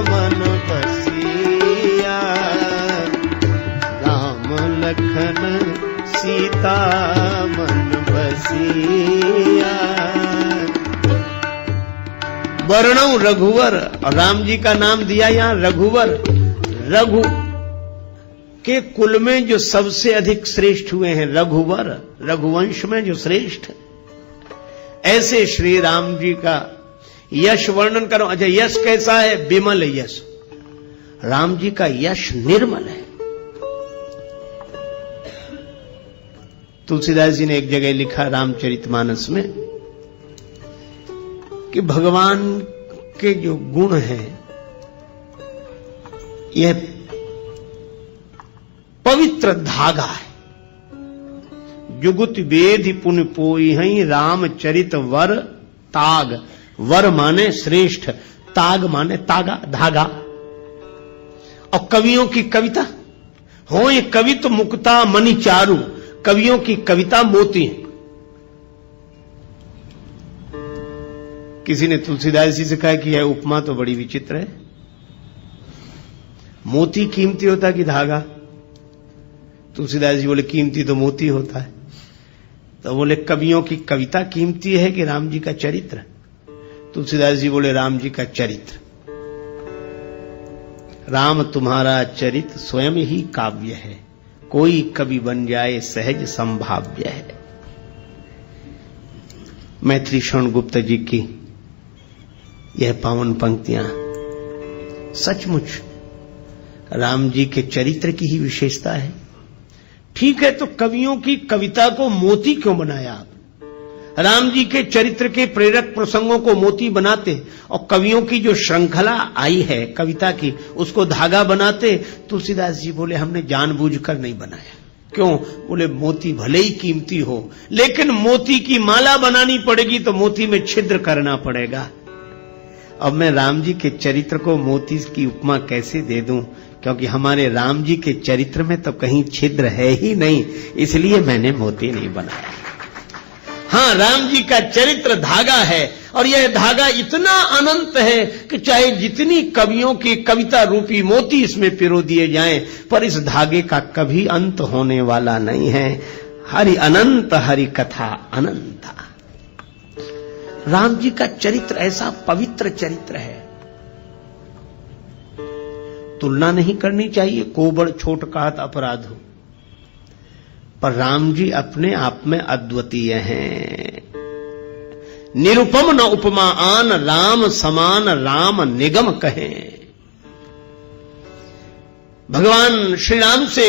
मन बसिया। राम लखन सीता मन बसिया। वर्णौ रघुवर, और राम जी का नाम दिया यहां रघुवर। रघु के कुल में जो सबसे अधिक श्रेष्ठ हुए हैं रघुवर, रघुवंश में जो श्रेष्ठ, ऐसे श्री राम जी का यश वर्णन करो। अच्छा यश कैसा है? विमल यश। राम जी का यश निर्मल है। तुलसीदास जी ने एक जगह लिखा रामचरितमानस में कि भगवान के जो गुण हैं यह पवित्र धागा है। जुगुत वेद पुन पोई हई रामचरित वर ताग। वर माने श्रेष्ठ, ताग माने तागा, धागा। और कवियों की कविता हो ये कवित मुक्ता मणि चारु। कवियों की कविता मोती है। किसी ने तुलसीदास जी से कहा कि यह उपमा तो बड़ी विचित्र है, मोती कीमती होता कि धागा? तुलसीदास जी बोले कीमती तो मोती होता है। तो बोले कवियों की कविता कीमती है कि राम जी का चरित्र? तुलसीदास जी बोले राम जी का चरित्र, राम तुम्हारा चरित्र स्वयं ही काव्य है, कोई कवि बन जाए सहज संभाव्य है। मैत्री शरण गुप्त जी की यह पावन पंक्तियां सचमुच राम जी के चरित्र की ही विशेषता है। ठीक है, तो कवियों की कविता को मोती क्यों बनाया आप? राम जी के चरित्र के प्रेरक प्रसंगों को मोती बनाते और कवियों की जो श्रृंखला आई है कविता की उसको धागा बनाते। तुलसीदास जी बोले हमने जानबूझकर नहीं बनाया। क्यों? बोले मोती भले ही कीमती हो, लेकिन मोती की माला बनानी पड़ेगी तो मोती में छिद्र करना पड़ेगा। अब मैं राम जी के चरित्र को मोती की उपमा कैसे दे दूं, क्योंकि हमारे राम जी के चरित्र में तो कहीं छिद्र है ही नहीं, इसलिए मैंने मोती नहीं बनाया। हाँ, राम जी का चरित्र धागा है और यह धागा इतना अनंत है कि चाहे जितनी कवियों की कविता रूपी मोती इसमें पिरो दिए जाएं, पर इस धागे का कभी अंत होने वाला नहीं है। हरि अनंत हरि कथा अनंता। राम जी का चरित्र ऐसा पवित्र चरित्र है, तुलना नहीं करनी चाहिए, कोबड़ छोट कहत अपराध हो, पर राम जी अपने आप में अद्वितीय हैं। निरुपम न उपमा आन, राम समान राम निगम कहें। भगवान श्री राम से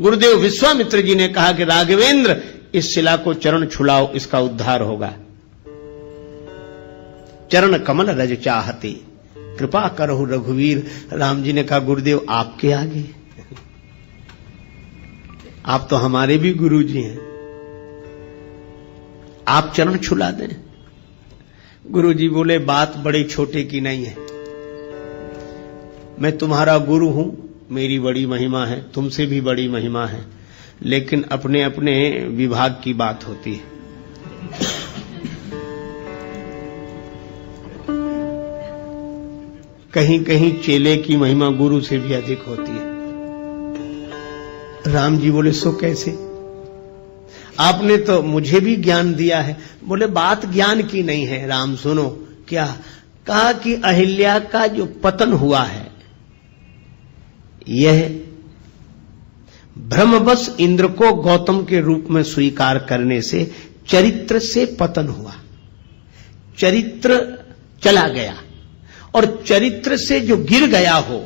गुरुदेव विश्वामित्र जी ने कहा कि राघवेंद्र इस शिला को चरण छुलाओ, इसका उद्धार होगा। चरण कमल रज चाहते कृपा करो रघुवीर। राम जी ने कहा गुरुदेव आपके आगे, आप तो हमारे भी गुरु जी हैं, आप चरण छुला दें। गुरु जी बोले बात बड़े छोटे की नहीं है, मैं तुम्हारा गुरु हूं, मेरी बड़ी महिमा है, तुमसे भी बड़ी महिमा है, लेकिन अपने अपने विभाग की बात होती है। कहीं कहीं चेले की महिमा गुरु से भी अधिक होती है। राम जी बोले सो कैसे? आपने तो मुझे भी ज्ञान दिया है। बोले बात ज्ञान की नहीं है राम, सुनो। क्या? कहा कि अहिल्या का जो पतन हुआ है यह भ्रमवश इंद्र को गौतम के रूप में स्वीकार करने से चरित्र से पतन हुआ, चरित्र चला गया, और चरित्र से जो गिर गया हो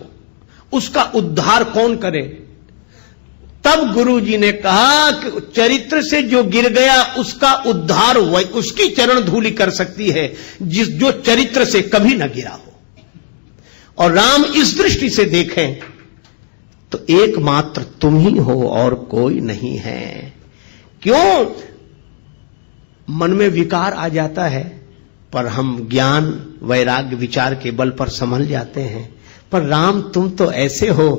उसका उद्धार कौन करे? तब गुरु जी ने कहा कि चरित्र से जो गिर गया उसका उद्धार उसकी चरण धूलि कर सकती है जो चरित्र से कभी न गिरा हो। और राम इस दृष्टि से देखें तो एकमात्र तुम ही हो और कोई नहीं है। क्यों? मन में विकार आ जाता है, पर हम ज्ञान वैराग्य विचार के बल पर संभल जाते हैं। पर राम तुम तो ऐसे हो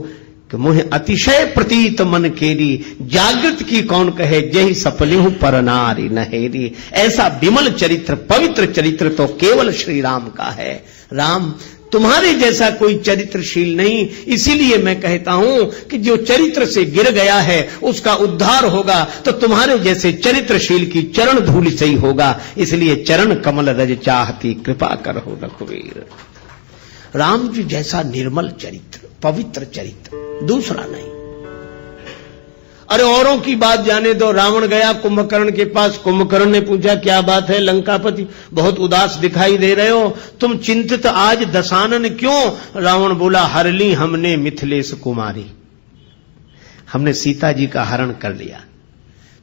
कि मुझे अतिशय प्रतीत मन केरी, जागृत की कौन कहे जही सपलिहु पर नारी नहेरी। ऐसा विमल चरित्र, पवित्र चरित्र तो केवल श्री राम का है। राम तुम्हारे जैसा कोई चरित्रशील नहीं, इसीलिए मैं कहता हूं कि जो चरित्र से गिर गया है उसका उद्धार होगा तो तुम्हारे जैसे चरित्रशील की चरण धूलि से ही होगा। इसलिए चरण कमल रज चाहती कृपा करो रघुवीर। राम जी जैसा निर्मल चरित्र, पवित्र चरित्र दूसरा नहीं। अरे औरों की बात जाने दो। रावण गया कुंभकर्ण के पास, कुंभकर्ण ने पूछा क्या बात है लंकापति, बहुत उदास दिखाई दे रहे हो, तुम चिंतित आज दशानन क्यों? रावण बोला हर ली हमने मिथिलेश कुमारी, हमने सीता जी का हरण कर लिया।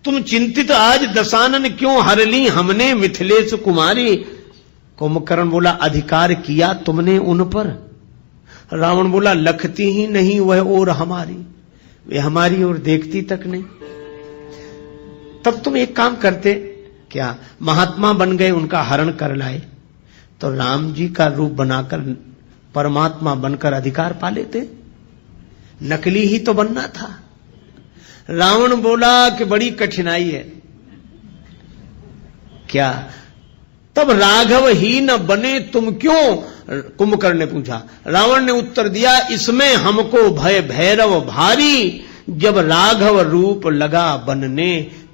तुम चिंतित आज दशानन क्यों, हर ली हमने मिथिलेश कुमारी। कुंभकर्ण बोला अधिकार किया तुमने उन पर? रावण बोला लखती ही नहीं वह और हमारी, वे हमारी ओर देखती तक नहीं। तब तुम एक काम करते, क्या महात्मा बन गए, उनका हरण कर लाए, तो राम जी का रूप बनाकर परमात्मा बनकर अधिकार पा लेते। नकली ही तो बनना था। रावण बोला कि बड़ी कठिनाई है। क्या? तब राघव ही न बने तुम क्यों? कुंभकर्ण ने पूछा। रावण ने उत्तर दिया इसमें हमको भय भैरव भारी, जब राघव रूप लगा बनने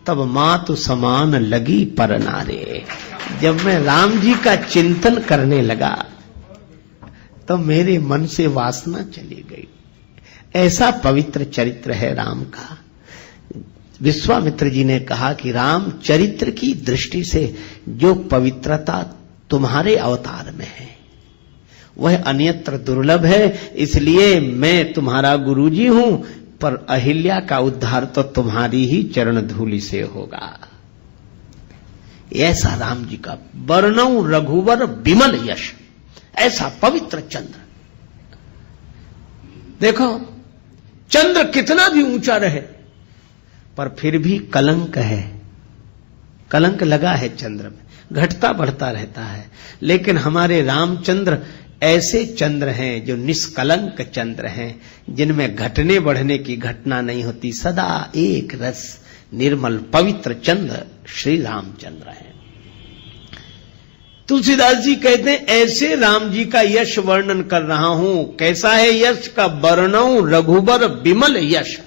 तब मातु समान लगी पर नारे। जब मैं राम जी का चिंतन करने लगा तो मेरे मन से वासना चली गई। ऐसा पवित्र चरित्र है राम का। विश्वामित्र जी ने कहा कि राम चरित्र की दृष्टि से जो पवित्रता तुम्हारे अवतार में है वह अन्यत्र दुर्लभ है, इसलिए मैं तुम्हारा गुरुजी हूं, पर अहिल्या का उद्धार तो तुम्हारी ही चरण धूलि से होगा। ऐसा राम जी का वर्णौ रघुवर विमल यश, ऐसा पवित्र चंद्र। देखो चंद्र कितना भी ऊंचा रहे पर फिर भी कलंक है, कलंक लगा है चंद्र में, घटता बढ़ता रहता है। लेकिन हमारे रामचंद्र ऐसे चंद्र हैं जो निष्कलंक चंद्र हैं, जिनमें घटने बढ़ने की घटना नहीं होती, सदा एक रस निर्मल पवित्र चंद्र श्री रामचंद्र हैं। तुलसीदास जी कहते हैं ऐसे राम जी का यश वर्णन कर रहा हूं। कैसा है यश का? वर्णौ रघुबर विमल यश।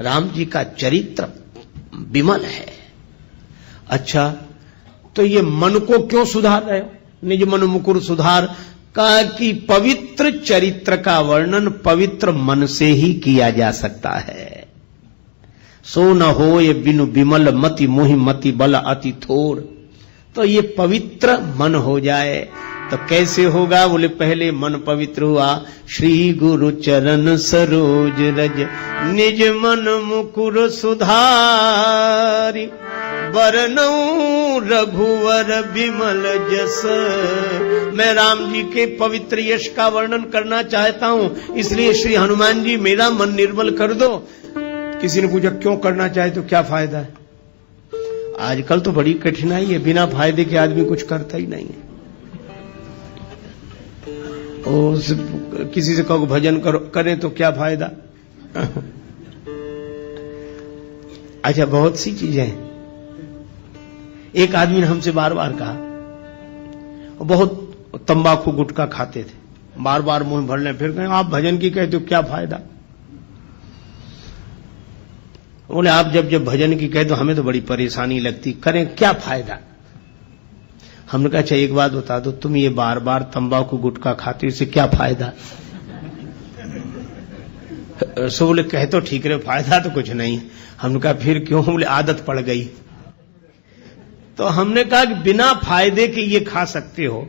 राम जी का चरित्र विमल है। अच्छा, तो ये मन को क्यों सुधार रहे हो? निज मन मुकुर सुधार। कहा कि पवित्र चरित्र का वर्णन पवित्र मन से ही किया जा सकता है। सो न हो ये बिनु विमल मति मोहि मति बल अति थोर। तो ये पवित्र मन हो जाए तो कैसे होगा? बोले पहले मन पवित्र हुआ, श्री गुरु चरण सरोज रज निज मन मुकुर सुधारी, वर्णौ रघुवर विमल जस। मैं राम जी के पवित्र यश का वर्णन करना चाहता हूं, इसलिए श्री हनुमान जी मेरा मन निर्मल कर दो। किसी ने पूछा क्यों करना चाहे तो क्या फायदा है? आजकल तो बड़ी कठिनाई है, बिना फायदे के आदमी कुछ करता ही नहीं है। किसी से कहो भजन करो, करें तो क्या फायदा? अच्छा, बहुत सी चीजें हैं। एक आदमी ने हमसे बार बार कहा, बहुत तंबाकू गुटखा खाते थे, बार बार मुंह भरने, फिर कहें आप भजन की कहते हो क्या फायदा? बोले आप जब जब भजन की कहते हो हमें तो बड़ी परेशानी लगती, करें क्या फायदा? हमने कहा अच्छा एक बात बता दो, तुम ये बार बार तंबाकू गुटखा खाते हो, इससे क्या फायदा? सो बोले कहे तो ठीक रहे, फायदा तो कुछ नहीं। हमने कहा फिर क्यों? बोले आदत पड़ गई। तो हमने कहा कि बिना फायदे के ये खा सकते हो,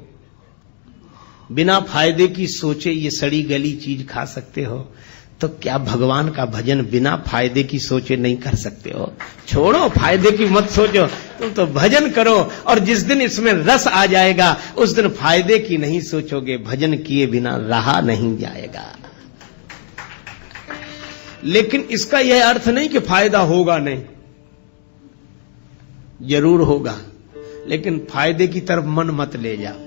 बिना फायदे की सोचे ये सड़ी गली चीज खा सकते हो, तो क्या भगवान का भजन बिना फायदे की सोचे नहीं कर सकते हो? छोड़ो, फायदे की मत सोचो, तुम तो भजन करो, और जिस दिन इसमें रस आ जाएगा उस दिन फायदे की नहीं सोचोगे, भजन किए बिना रहा नहीं जाएगा। लेकिन इसका यह अर्थ नहीं कि फायदा होगा नहीं, जरूर होगा, लेकिन फायदे की तरफ मन मत ले जाओ।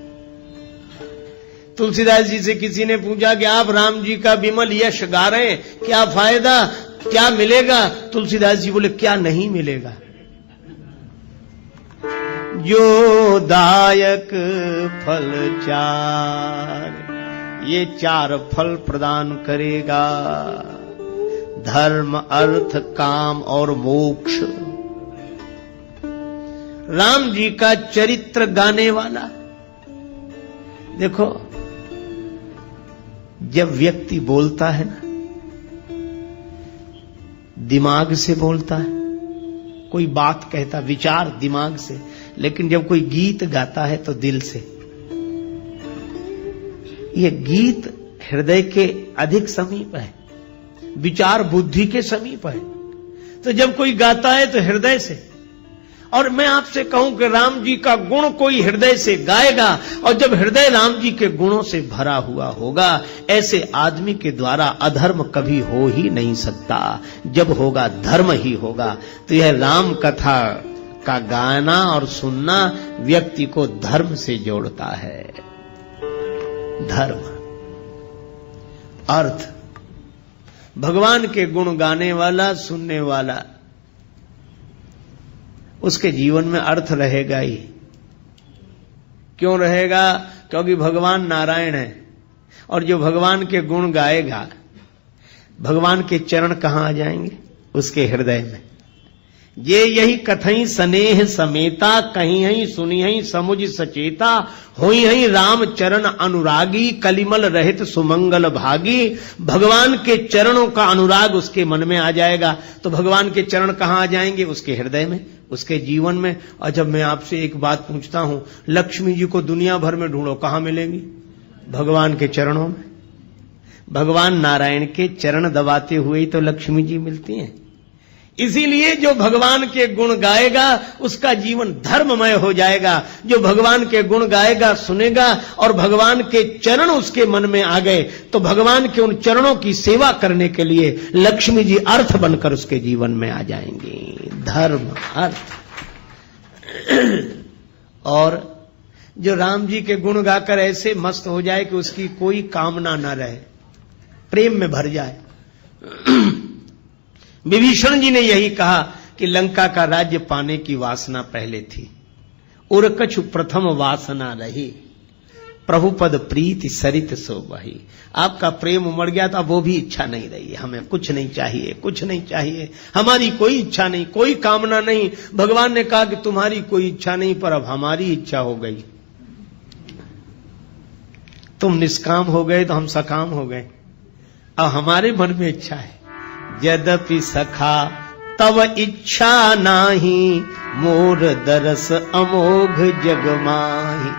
तुलसीदास जी से किसी ने पूछा कि आप राम जी का विमल यश गा रहे हैं, क्या फायदा, क्या मिलेगा? तुलसीदास जी बोले क्या नहीं मिलेगा? जो दायक फल चार, ये चार फल प्रदान करेगा, धर्म अर्थ काम और मोक्ष। राम जी का चरित्र गाने वाला। देखो जब व्यक्ति बोलता है ना, दिमाग से बोलता है, कोई बात कहता विचार दिमाग से, लेकिन जब कोई गीत गाता है तो दिल से। ये गीत हृदय के अधिक समीप है, विचार बुद्धि के समीप है। तो जब कोई गाता है तो हृदय से। और मैं आपसे कहूं कि राम जी का गुण कोई हृदय से गाएगा, और जब हृदय राम जी के गुणों से भरा हुआ होगा, ऐसे आदमी के द्वारा अधर्म कभी हो ही नहीं सकता। जब होगा धर्म ही होगा। तो यह राम कथा का गाना और सुनना व्यक्ति को धर्म से जोड़ता है। धर्म, अर्थ, भगवान के गुण गाने वाला, सुनने वाला, उसके जीवन में अर्थ रहेगा ही। क्यों रहेगा? क्योंकि भगवान नारायण है, और जो भगवान के गुण गाएगा, भगवान के चरण कहां आ जाएंगे? उसके हृदय में। ये यही कथई स्नेह समेता, कहीं हई सुनी हई समुझ सचेता, होई हई राम चरण अनुरागी, कलिमल रहित सुमंगल भागी। भगवान के चरणों का अनुराग उसके मन में आ जाएगा। तो भगवान के चरण कहां आ जाएंगे? उसके हृदय में, उसके जीवन में। और जब मैं आपसे एक बात पूछता हूं, लक्ष्मी जी को दुनिया भर में ढूंढो, कहां मिलेंगी? भगवान के चरणों में। भगवान नारायण के चरण दबाते हुए ही तो लक्ष्मी जी मिलती हैं। इसीलिए जो भगवान के गुण गाएगा उसका जीवन धर्ममय हो जाएगा। जो भगवान के गुण गाएगा, सुनेगा और भगवान के चरण उसके मन में आ गए, तो भगवान के उन चरणों की सेवा करने के लिए लक्ष्मी जी अर्थ बनकर उसके जीवन में आ जाएंगी। धर्म, अर्थ। और जो राम जी के गुण गाकर ऐसे मस्त हो जाए कि उसकी कोई कामना न रहे, प्रेम में भर जाए। विभीषण जी ने यही कहा कि लंका का राज्य पाने की वासना पहले थी, और कछु प्रथम वासना रही, प्रभुपद प्रीति सरित सो बही। आपका प्रेम उमड़ गया था, वो भी इच्छा नहीं रही। हमें कुछ नहीं चाहिए, कुछ नहीं चाहिए, हमारी कोई इच्छा नहीं, कोई कामना नहीं। भगवान ने कहा कि तुम्हारी कोई इच्छा नहीं, पर अब हमारी इच्छा हो गई। तुम निष्काम हो गए तो हम सकाम हो गए। अब हमारे मन में इच्छा है। यद्यपि सखा तव इच्छा नाही, मोर दरस अमोघ जग माही।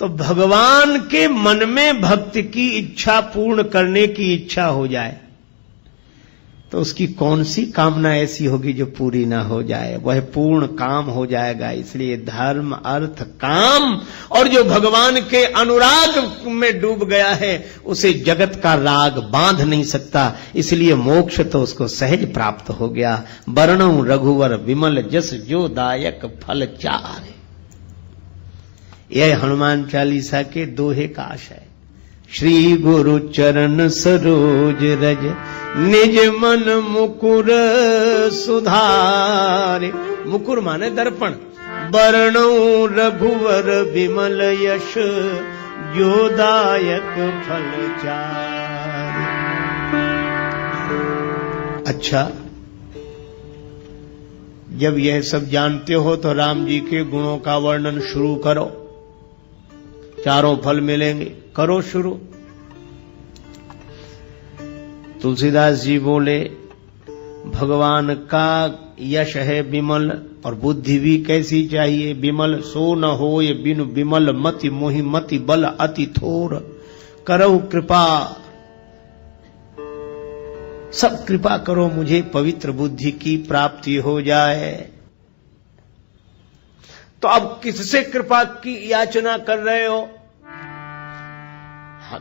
तो भगवान के मन में भक्त की इच्छा पूर्ण करने की इच्छा हो जाए तो उसकी कौन सी कामना ऐसी होगी जो पूरी ना हो जाए? वह पूर्ण काम हो जाएगा। इसलिए धर्म, अर्थ, काम, और जो भगवान के अनुराग में डूब गया है उसे जगत का राग बांध नहीं सकता। इसलिए मोक्ष तो उसको सहज प्राप्त हो गया। वर्णौ रघुवर विमल जस जो दायक फल चारे। यह हनुमान चालीसा के दोहे का आशय है। श्री गुरु चरण सरोज रज, निज मन मुकुर सुधारे। मुकुर माने दर्पण। वर्णौ रघुवर विमल यश, जो दायक फल चारे। अच्छा, जब यह सब जानते हो तो राम जी के गुणों का वर्णन शुरू करो। चारों फल मिलेंगे, करो शुरू। तुलसीदास जी बोले भगवान का यश है विमल, और बुद्धि भी कैसी चाहिए? विमल सो न होय बिनु विमल मति, मोहि मति बल अति थोर। करो कृपा, सब कृपा करो मुझे पवित्र बुद्धि की प्राप्ति हो जाए। तो अब किससे कृपा की याचना कर रहे हो?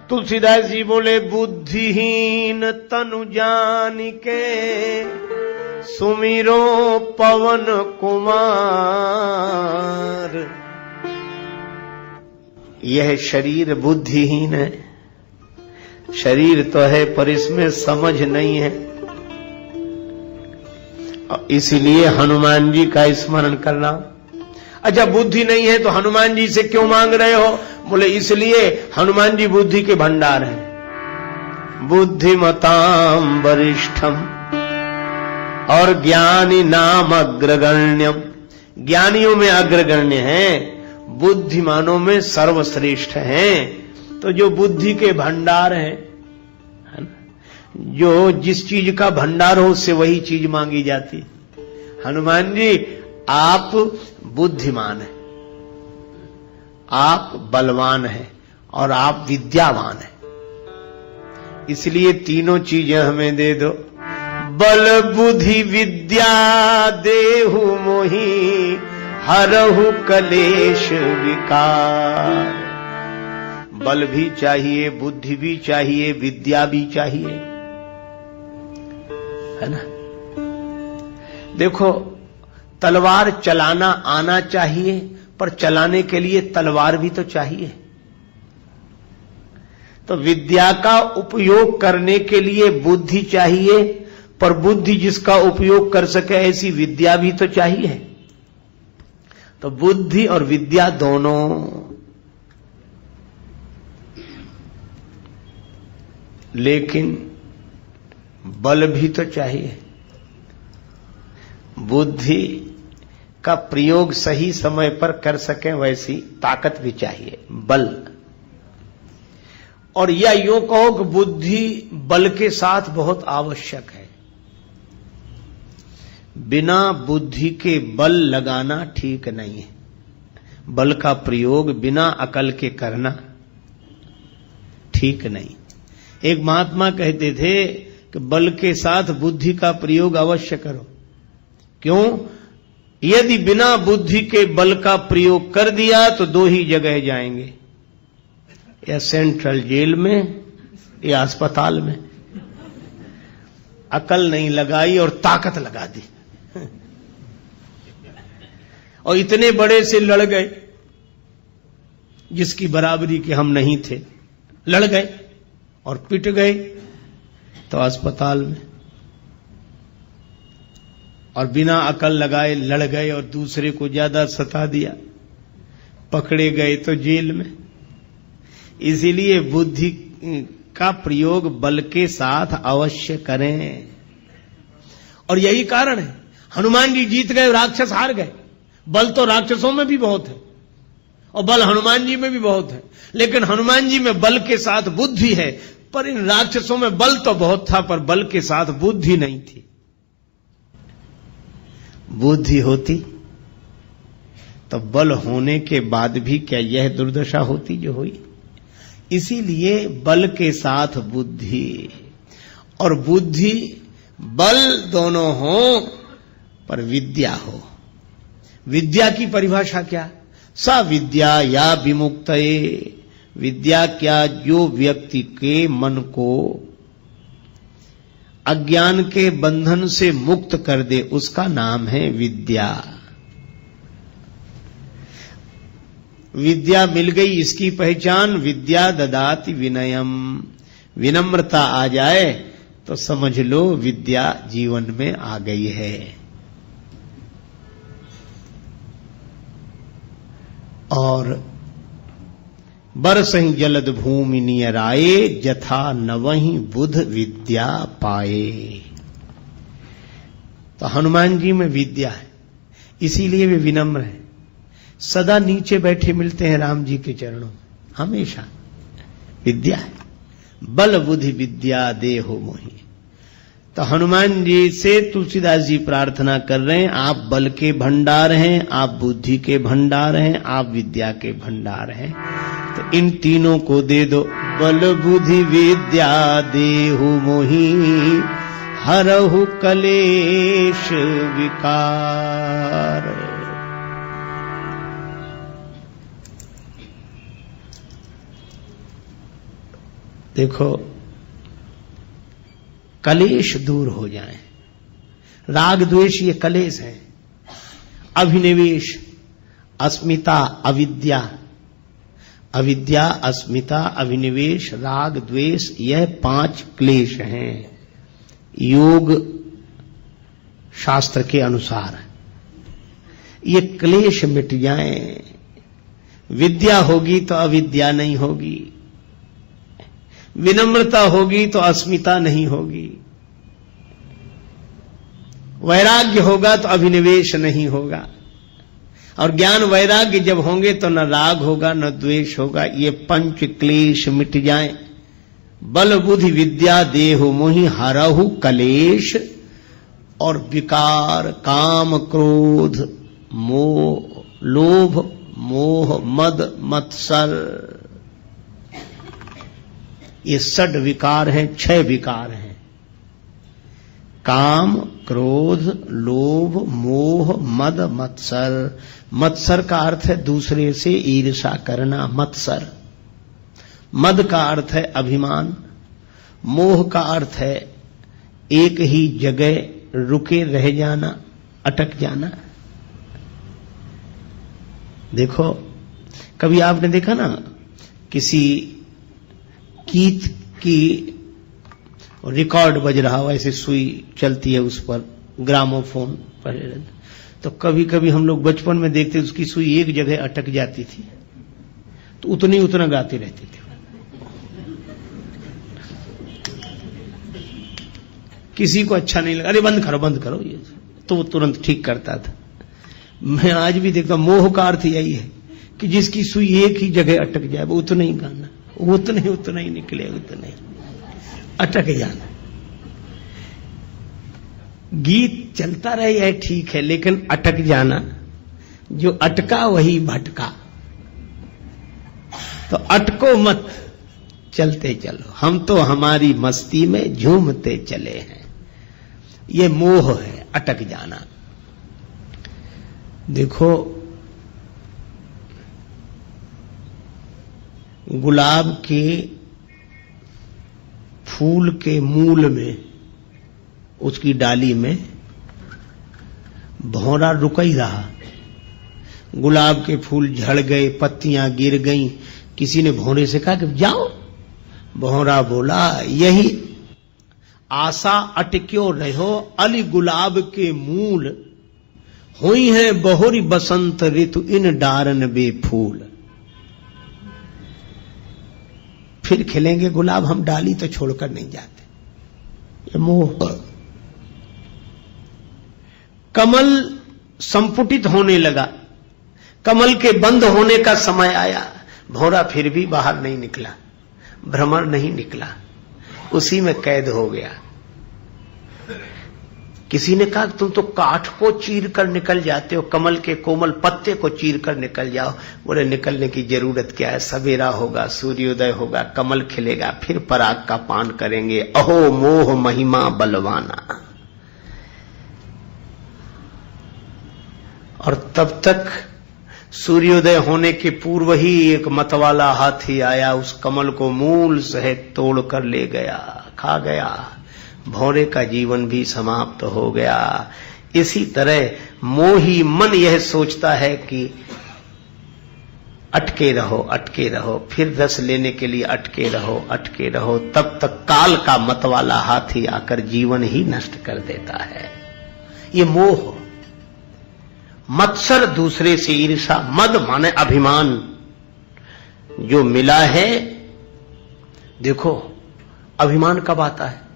तुलसीदास जी बोले बुद्धिहीन तनु जान के, सुमिरो पवन कुमार। यह शरीर बुद्धिहीन है, शरीर तो है पर इसमें समझ नहीं है। इसलिए हनुमान जी का स्मरण करना। अच्छा, बुद्धि नहीं है तो हनुमान जी से क्यों मांग रहे हो? बोले इसलिए हनुमान जी बुद्धि के भंडार हैं। बुद्धिमताम वरिष्ठम और ज्ञानी नाम अग्रगण्यम। ज्ञानियों में अग्रगण्य हैं, बुद्धिमानों में सर्वश्रेष्ठ हैं। तो जो बुद्धि के भंडार हैं, है ना, जो जिस चीज का भंडार हो उससे वही चीज मांगी जाती। हनुमान जी आप बुद्धिमान हैं, आप बलवान हैं और आप विद्यावान हैं। इसलिए तीनों चीजें हमें दे दो। बल बुद्धि विद्या देहु मोहि, हरहु कलेश विकार। बल भी चाहिए, बुद्धि भी चाहिए, विद्या भी चाहिए, है ना। देखो, तलवार चलाना आना चाहिए, पर चलाने के लिए तलवार भी तो चाहिए। तो विद्या का उपयोग करने के लिए बुद्धि चाहिए, पर बुद्धि जिसका उपयोग कर सके ऐसी विद्या भी तो चाहिए। तो बुद्धि और विद्या दोनों। लेकिन बल भी तो चाहिए। बुद्धि का प्रयोग सही समय पर कर सकें वैसी ताकत भी चाहिए, बल। और या यूं कहो कि बुद्धि बल के साथ बहुत आवश्यक है। बिना बुद्धि के बल लगाना ठीक नहीं है। बल का प्रयोग बिना अकल के करना ठीक नहीं। एक महात्मा कहते थे कि बल के साथ बुद्धि का प्रयोग अवश्य करो। क्यों? यदि बिना बुद्धि के बल का प्रयोग कर दिया तो दो ही जगह जाएंगे, या सेंट्रल जेल में या अस्पताल में। अकल नहीं लगाई और ताकत लगा दी और इतने बड़े से लड़ गए जिसकी बराबरी के हम नहीं थे, लड़ गए और पिट गए तो अस्पताल में। और बिना अकल लगाए लड़ गए और दूसरे को ज्यादा सता दिया, पकड़े गए तो जेल में। इसीलिए बुद्धि का प्रयोग बल के साथ अवश्य करें। और यही कारण है हनुमान जी जीत गए, राक्षस हार गए। बल तो राक्षसों में भी बहुत है और बल हनुमान जी में भी बहुत है, लेकिन हनुमान जी में बल के साथ बुद्धि है, पर इन राक्षसों में बल तो बहुत था पर बल के साथ बुद्धि नहीं थी। बुद्धि होती तो बल होने के बाद भी क्या यह दुर्दशा होती जो हुई। इसीलिए बल के साथ बुद्धि, और बुद्धि बल दोनों हो पर विद्या हो। विद्या की परिभाषा क्या? सा विद्या या विमुक्तये, विद्या क्या? जो व्यक्ति के मन को अज्ञान के बंधन से मुक्त कर दे, उसका नाम है विद्या। विद्या मिल गई, इसकी पहचान विद्या ददाति विनयम। विनम्रता आ जाए तो समझ लो विद्या जीवन में आ गई है। और बरसहि जलद भूमि नियराए, जथा नवहि बुध विद्या पाए। तो हनुमान जी में विद्या है, इसीलिए वे विनम्र हैं। सदा नीचे बैठे मिलते हैं राम जी के चरणों में, हमेशा विद्या है। बल बुद्धि विद्या देहो मोहि। तो हनुमान जी से तुलसीदास जी प्रार्थना कर रहे हैं, आप बल के भंडार हैं, आप बुद्धि के भंडार हैं, आप विद्या के भंडार हैं, तो इन तीनों को दे दो। बल बुद्धि विद्या देहु मोहि, हरहु कलेश विकार। देखो, कलेश दूर हो जाए। राग द्वेष ये कलेश है। अभिनिवेश, अस्मिता, अविद्या, अविद्या, अस्मिता, अभिनिवेश, राग द्वेष, यह 5 क्लेश हैं योग शास्त्र के अनुसार। ये क्लेश मिट जाएं, विद्या होगी तो अविद्या नहीं होगी, विनम्रता होगी तो अस्मिता नहीं होगी, वैराग्य होगा तो अभिनिवेश नहीं होगा, और ज्ञान वैराग्य जब होंगे तो न राग होगा न द्वेष होगा। ये 5 क्लेश मिट जाएं। बल बुद्धि विद्या देहु मोहि, हरहु कलेश और विकार, काम क्रोध मोह, लोभ मोह मद मत्सर, ये 6 विकार हैं, 6 विकार हैं। काम क्रोध लोभ मोह मद मत्सर। मत्सर का अर्थ है दूसरे से ईर्ष्या करना, मत्सर। मद का अर्थ है अभिमान। मोह का अर्थ है एक ही जगह रुके रह जाना, अटक जाना। देखो, कभी आपने देखा ना, किसी गीत की रिकॉर्ड बज रहा हो, ऐसे सुई चलती है उस पर, ग्रामोफोन पर, तो कभी कभी हम लोग बचपन में देखते उसकी सुई एक जगह अटक जाती थी तो उतना गाते रहते थे। किसी को अच्छा नहीं लगा, अरे बंद करो ये तो वो तुरंत ठीक करता था। मैं आज भी देखता हूं, मोह का अर्थ यही है कि जिसकी सुई एक ही जगह अटक जाए वो उतना ही गाना, उतना ही निकले, उतना ही अटक जाना। गीत चलता रहे है ठीक है, लेकिन अटक जाना, जो अटका वही भटका। तो अटको मत, चलते चलो, हम तो हमारी मस्ती में झूमते चले हैं। ये मोह है, अटक जाना। देखो, गुलाब के फूल के मूल में, उसकी डाली में भौरा रुक ही रहा। गुलाब के फूल झड़ गए, पत्तियां गिर गईं, किसी ने भौरे से कहा कि जाओ। भौरा बोला, यही आशा अटक्यो रहो, अली गुलाब के मूल, हुई है बहुरी बसंत ऋतु इन डारन बेफूल। फिर खिलेंगे गुलाब, हम डाली तो छोड़कर नहीं जाते। ये मोह। कमल संपुटित होने लगा, कमल के बंद होने का समय आया। भौरा फिर भी बाहर नहीं निकला, भ्रमर नहीं निकला, उसी में कैद हो गया। किसी ने कहा तुम तो काठ को चीर कर निकल जाते हो, कमल के कोमल पत्ते को चीर कर निकल जाओ। बोले निकलने की जरूरत क्या है, सवेरा होगा, सूर्योदय होगा, कमल खिलेगा, फिर पराग का पान करेंगे। अहो मोह महिमा बलवाना। और तब तक सूर्योदय होने के पूर्व ही एक मतवाला हाथी आया, उस कमल को मूल सहित तोड़ कर ले गया, खा गया। भौरे का जीवन भी समाप्त हो गया। इसी तरह मोही मन यह सोचता है कि अटके रहो, फिर रस लेने के लिए अटके रहो, तब तक काल का मतवाला हाथी आकर जीवन ही नष्ट कर देता है। ये मोह। मत्सर, दूसरे से ईर्षा। मद माने अभिमान। जो मिला है, देखो अभिमान कब आता है,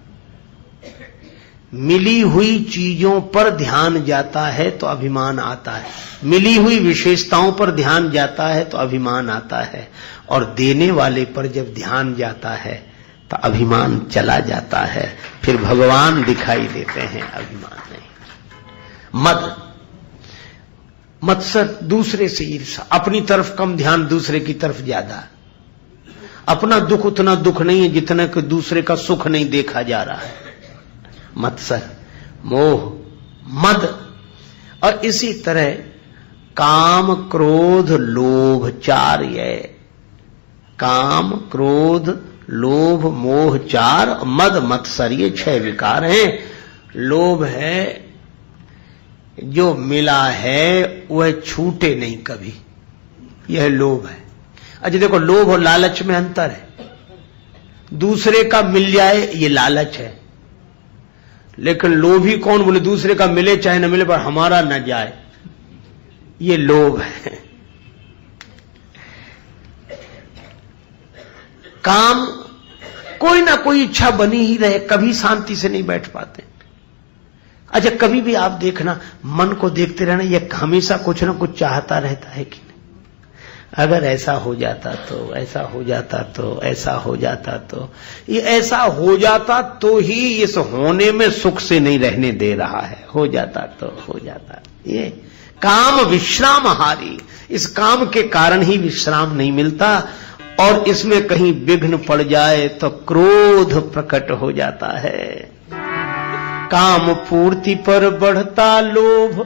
मिली हुई चीजों पर ध्यान जाता है तो अभिमान आता है, मिली हुई विशेषताओं पर ध्यान जाता है तो अभिमान आता है, और देने वाले पर जब ध्यान जाता है तो अभिमान चला जाता है। फिर भगवान दिखाई देते हैं, अभिमान नहीं। मद, मत्सर, दूसरे से ईर्षा, अपनी तरफ कम ध्यान, दूसरे की तरफ ज्यादा। अपना दुख उतना दुख नहीं है जितना कि दूसरे का सुख नहीं देखा जा रहा है। मत्सर, मोह, मद। और इसी तरह काम, क्रोध, लोभ, चार। ये काम, क्रोध, लोभ, मोह, चार, मद, मत्सर, ये 6 विकार हैं। लोभ है, जो मिला है वह छूटे नहीं कभी, यह लोभ है। अच्छा देखो, लोभ और लालच में अंतर है। दूसरे का मिल जाए ये लालच है, लेकिन लोभी कौन, बोले दूसरे का मिले चाहे न मिले पर हमारा न जाए, ये लोभ है। काम, कोई ना कोई इच्छा बनी ही रहे, कभी शांति से नहीं बैठ पाते। अच्छा कभी भी आप देखना, मन को देखते रहना, यह हमेशा कुछ ना कुछ चाहता रहता है कि नहीं। अगर ऐसा हो जाता तो, ऐसा हो जाता तो, ऐसा हो जाता तो, ये ऐसा हो जाता तो ही इस होने में सुख से नहीं रहने दे रहा है। हो जाता तो हो जाता। ये काम विश्रामहारी, इस काम के कारण ही विश्राम नहीं मिलता, और इसमें कहीं विघ्न पड़ जाए तो क्रोध प्रकट हो जाता है। काम पूर्ति पर बढ़ता लोभ।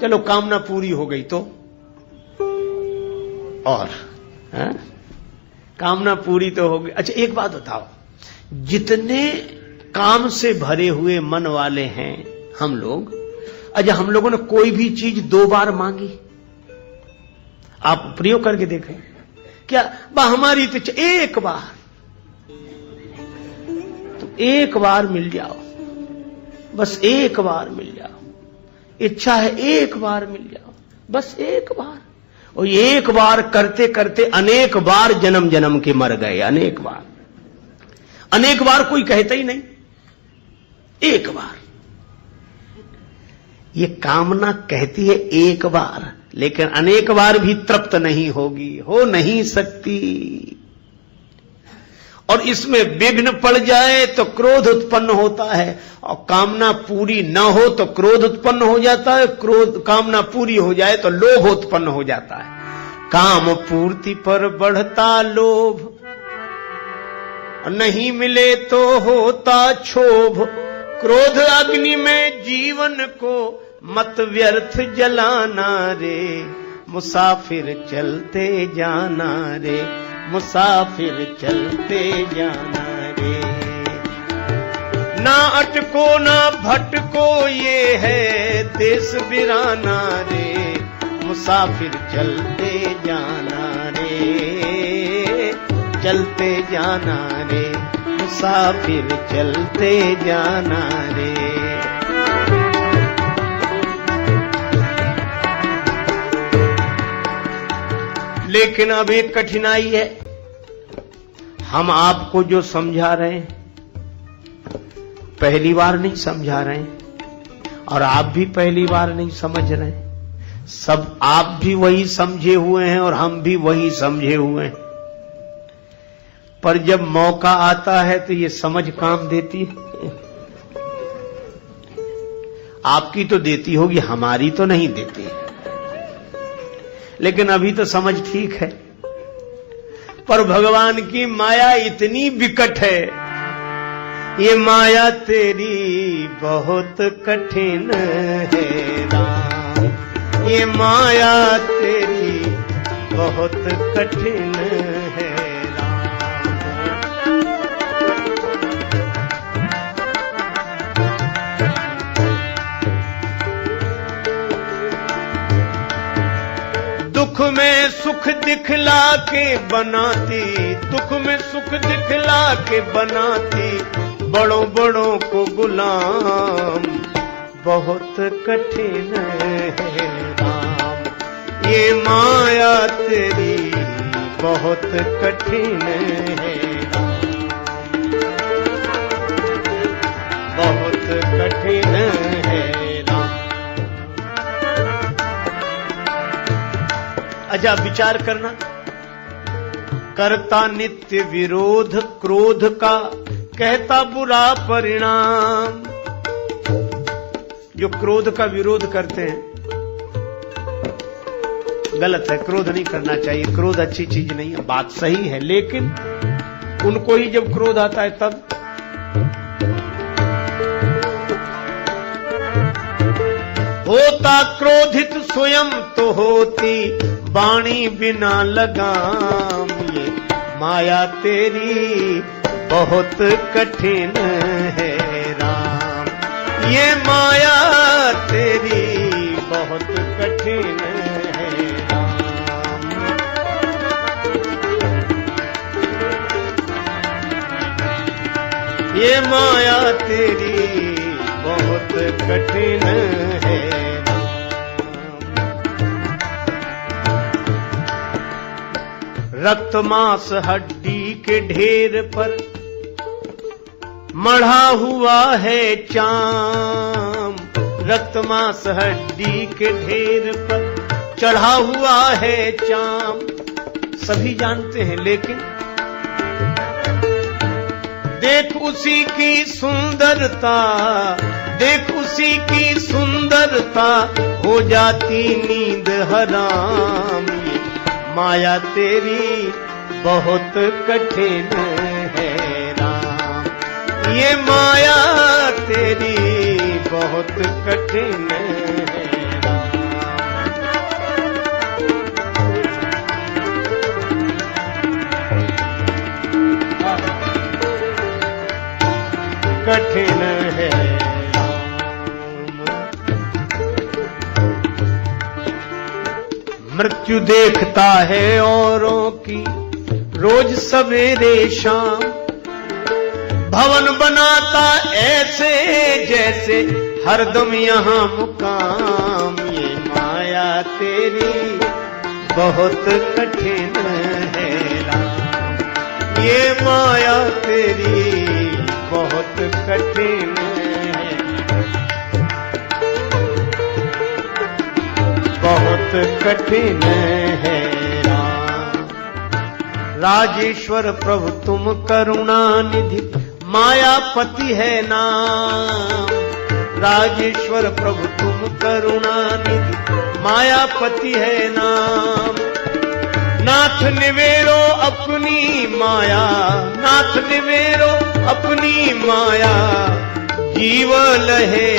चलो कामना पूरी हो गई तो, और कामना पूरी तो हो गई। अच्छा एक बात बताओ, जितने काम से भरे हुए मन वाले हैं हम लोग, अच्छा हम लोगों ने कोई भी चीज 2 बार मांगी? आप प्रयोग करके देखें क्या? हमारी तो एक बार, तो एक बार मिल जाओ, बस एक बार मिल जाओ। इच्छा है एक बार मिल जाओ, बस एक बार। और एक बार करते करते अनेक बार जन्म जन्म के मर गए। अनेक बार कोई कहता ही नहीं, एक बार। ये कामना कहती है एक बार, लेकिन अनेक बार भी तृप्त नहीं होगी, हो नहीं सकती। और इसमें विघ्न पड़ जाए तो क्रोध उत्पन्न होता है, और कामना पूरी न हो तो क्रोध उत्पन्न हो जाता है, कामना पूरी हो जाए तो लोभ उत्पन्न हो जाता है। काम पूर्ति पर बढ़ता लोभ, नहीं मिले तो होता क्षोभ। क्रोध अग्नि में जीवन को मत व्यर्थ जलाना रे, मुसाफिर चलते जाना रे, मुसाफिर चलते जाना रे। ना अटको ना भटको ये है देश बिराना रे, मुसाफिर चलते जाना रे, चलते जाना रे, मुसाफिर चलते जाना रे। लेकिन अब एक कठिनाई है, हम आपको जो समझा रहे हैं पहली बार नहीं समझा रहे हैं, और आप भी पहली बार नहीं समझ रहे हैं। सब आप भी वही समझे हुए हैं और हम भी वही समझे हुए हैं, पर जब मौका आता है तो ये समझ काम देती है। आपकी तो देती होगी, हमारी तो नहीं देती है। लेकिन अभी तो समझ ठीक है, पर भगवान की माया इतनी विकट है, ये माया तेरी बहुत कठिन है राम, ये माया तेरी बहुत कठिन है राम। दुख में सुख दिखला के बनाती, दुख में सुख दिखला के बनाती, बड़ों बड़ों को गुलाम बहुत कठिन है राम, ये माया तेरी बहुत कठिन है राम, बहुत कठिन है राम। अच्छा विचार करना, करता नित्य विरोध क्रोध का, कहता बुरा परिणाम। जो क्रोध का विरोध करते हैं गलत है, क्रोध नहीं करना चाहिए, क्रोध अच्छी चीज नहीं है, बात सही है, लेकिन उनको ही जब क्रोध आता है तब होता क्रोधित स्वयं तो होती वाणी बिना लगाम, ये माया तेरी बहुत कठिन है राम, ये माया तेरी बहुत कठिन है राम। ये माया तेरी बहुत कठिन है राम। रक्त मांस हड्डी के ढेर पर मढ़ा हुआ है चाम, रक्त मांस हड्डी के ढेर पर चढ़ा हुआ है चाम। सभी जानते हैं, लेकिन देख उसी की सुंदरता, देख उसी की सुंदरता, हो जाती नींद हराम, ये माया तेरी बहुत कठिन है राम, ये माया तेरी बहुत कठिन है राम। कठिन है राम। मृत्यु देखता है औरों की रोज सवेरे शाम, भवन बनाता ऐसे जैसे हरदम यहाँ मुकाम, ये माया तेरी बहुत कठिन है राम, ये माया तेरी बहुत कठिन है। कठिन है राम। राजेश्वर प्रभु तुम करुणा निधि, मायापति है नाम। राजेश्वर प्रभु तुम करुणा निधि, मायापति है नाम। नाथ निवेरो अपनी माया, नाथ निवेरो अपनी माया, जीव लहे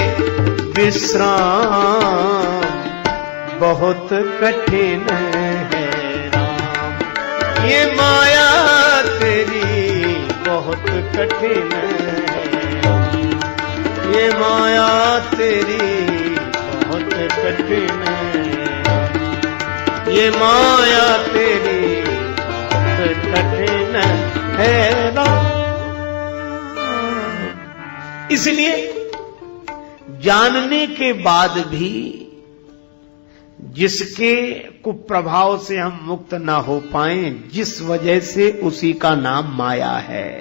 विश्राम। बहुत कठिन है राम, ये माया तेरी बहुत कठिन है। ये माया तेरी बहुत कठिन है, ये माया तेरी बहुत कठिन है राम। इसलिए जानने के बाद भी जिसके कुप्रभाव से हम मुक्त ना हो पाए, जिस वजह से उसी का नाम माया है।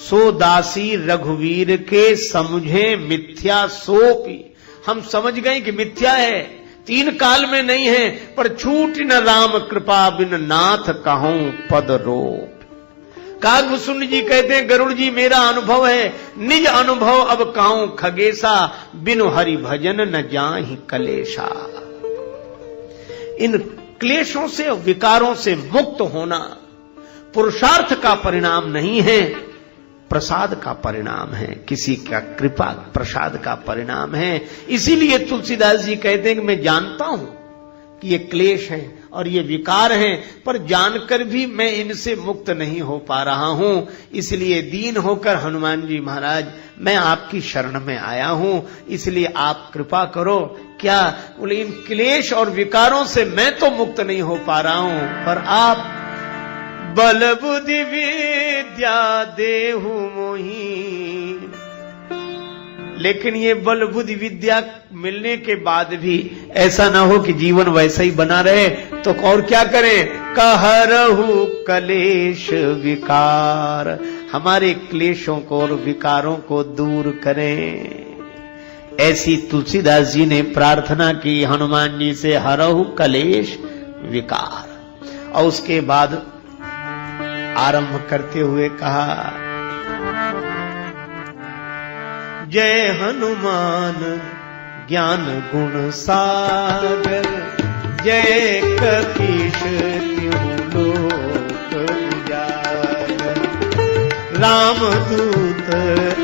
सो दासी रघुवीर के समझे मिथ्या सोपी। हम समझ गए कि मिथ्या है, तीन काल में नहीं है, पर छूट न राम कृपा बिन नाथ कहूं पद रोप। कागभूषण जी कहते हैं गरुड़ जी मेरा अनुभव है, निज अनुभव अब काऊं खगेसा, बिनु हरि भजन न जाहि कलेशा। इन क्लेशों से विकारों से मुक्त होना पुरुषार्थ का परिणाम नहीं है, प्रसाद का परिणाम है, किसी का कृपा प्रसाद का परिणाम है। इसीलिए तुलसीदास जी कहते हैं कि मैं जानता हूं कि ये क्लेश है और ये विकार हैं, पर जानकर भी मैं इनसे मुक्त नहीं हो पा रहा हूं। इसलिए दीन होकर हनुमान जी महाराज मैं आपकी शरण में आया हूं, इसलिए आप कृपा करो। क्या बोले, इन क्लेश और विकारों से मैं तो मुक्त नहीं हो पा रहा हूं, पर आप बल बुद्धि विद्या देहु मोही। लेकिन ये बल बुद्धि विद्या मिलने के बाद भी ऐसा ना हो कि जीवन वैसा ही बना रहे, तो और क्या करें? कहरहु कलेश विकार, हमारे क्लेशों को और विकारों को दूर करें। ऐसी तुलसीदास जी ने प्रार्थना की हनुमान जी से, हरहु कलेश विकार। और उसके बाद आरंभ करते हुए कहा, जय हनुमान ज्ञान गुण सागर, जय कपीश तिहुँ लोक उजागर। राम दूत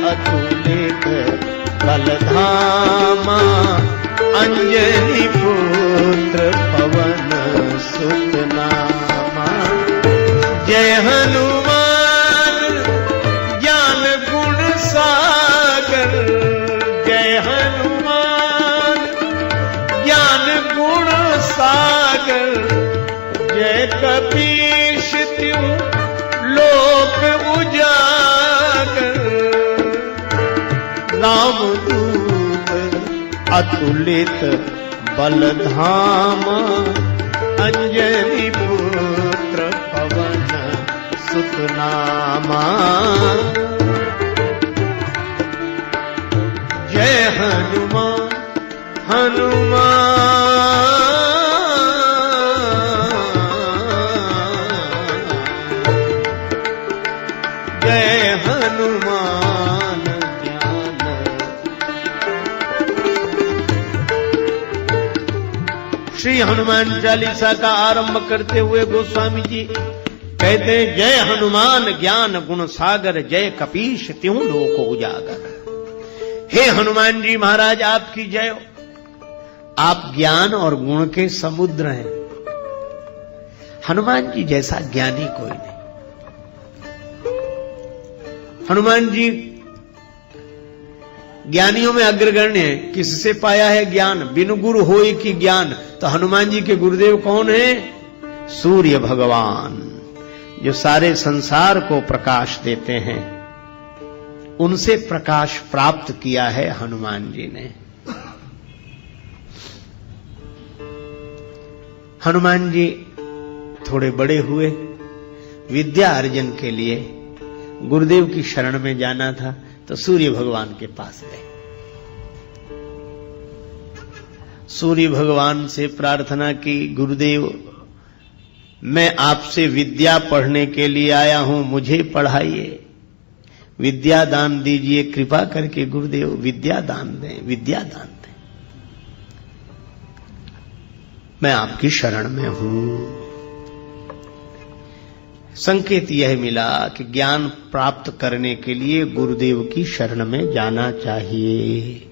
अतुलित बल धामा, अंजनी पुत्र पवन सुत नामा। जय हनुमान ज्ञान गुण सागर, जय हनुमान ज्ञान गुण सागर। जय कपीश तिहुँ लोक उजागर। रामदूत अतुलित बल धामा, अंजनी पुत्र पवन सुत नामा। जय हनुमान हनुमान, जय हनुमान ज्ञान। श्री हनुमान चालीसा का आरंभ करते हुए गोस्वामी जी कहते हैं, जय हनुमान ज्ञान गुण सागर, जय कपीश तिहुँ लोक उजागर। हे हनुमान जी महाराज आपकी जय हो, आप ज्ञान और गुण के समुद्र हैं। हनुमान जी जैसा ज्ञानी कोई नहीं। हनुमान जी ज्ञानियों में अग्रगण्य है। किससे पाया है ज्ञान? बिनु गुरु होय की ज्ञान। तो हनुमान जी के गुरुदेव कौन है? सूर्य भगवान, जो सारे संसार को प्रकाश देते हैं। उनसे प्रकाश प्राप्त किया है हनुमान जी ने। हनुमान जी थोड़े बड़े हुए, विद्या अर्जन के लिए गुरुदेव की शरण में जाना था, तो सूर्य भगवान के पास गए। सूर्य भगवान से प्रार्थना की, गुरुदेव मैं आपसे विद्या पढ़ने के लिए आया हूं, मुझे पढ़ाइए, विद्या दान दीजिए, कृपा करके गुरुदेव विद्या दान दें, विद्या दान दें, मैं आपकी शरण में हूं। संकेत यह मिला कि ज्ञान प्राप्त करने के लिए गुरुदेव की शरण में जाना चाहिए।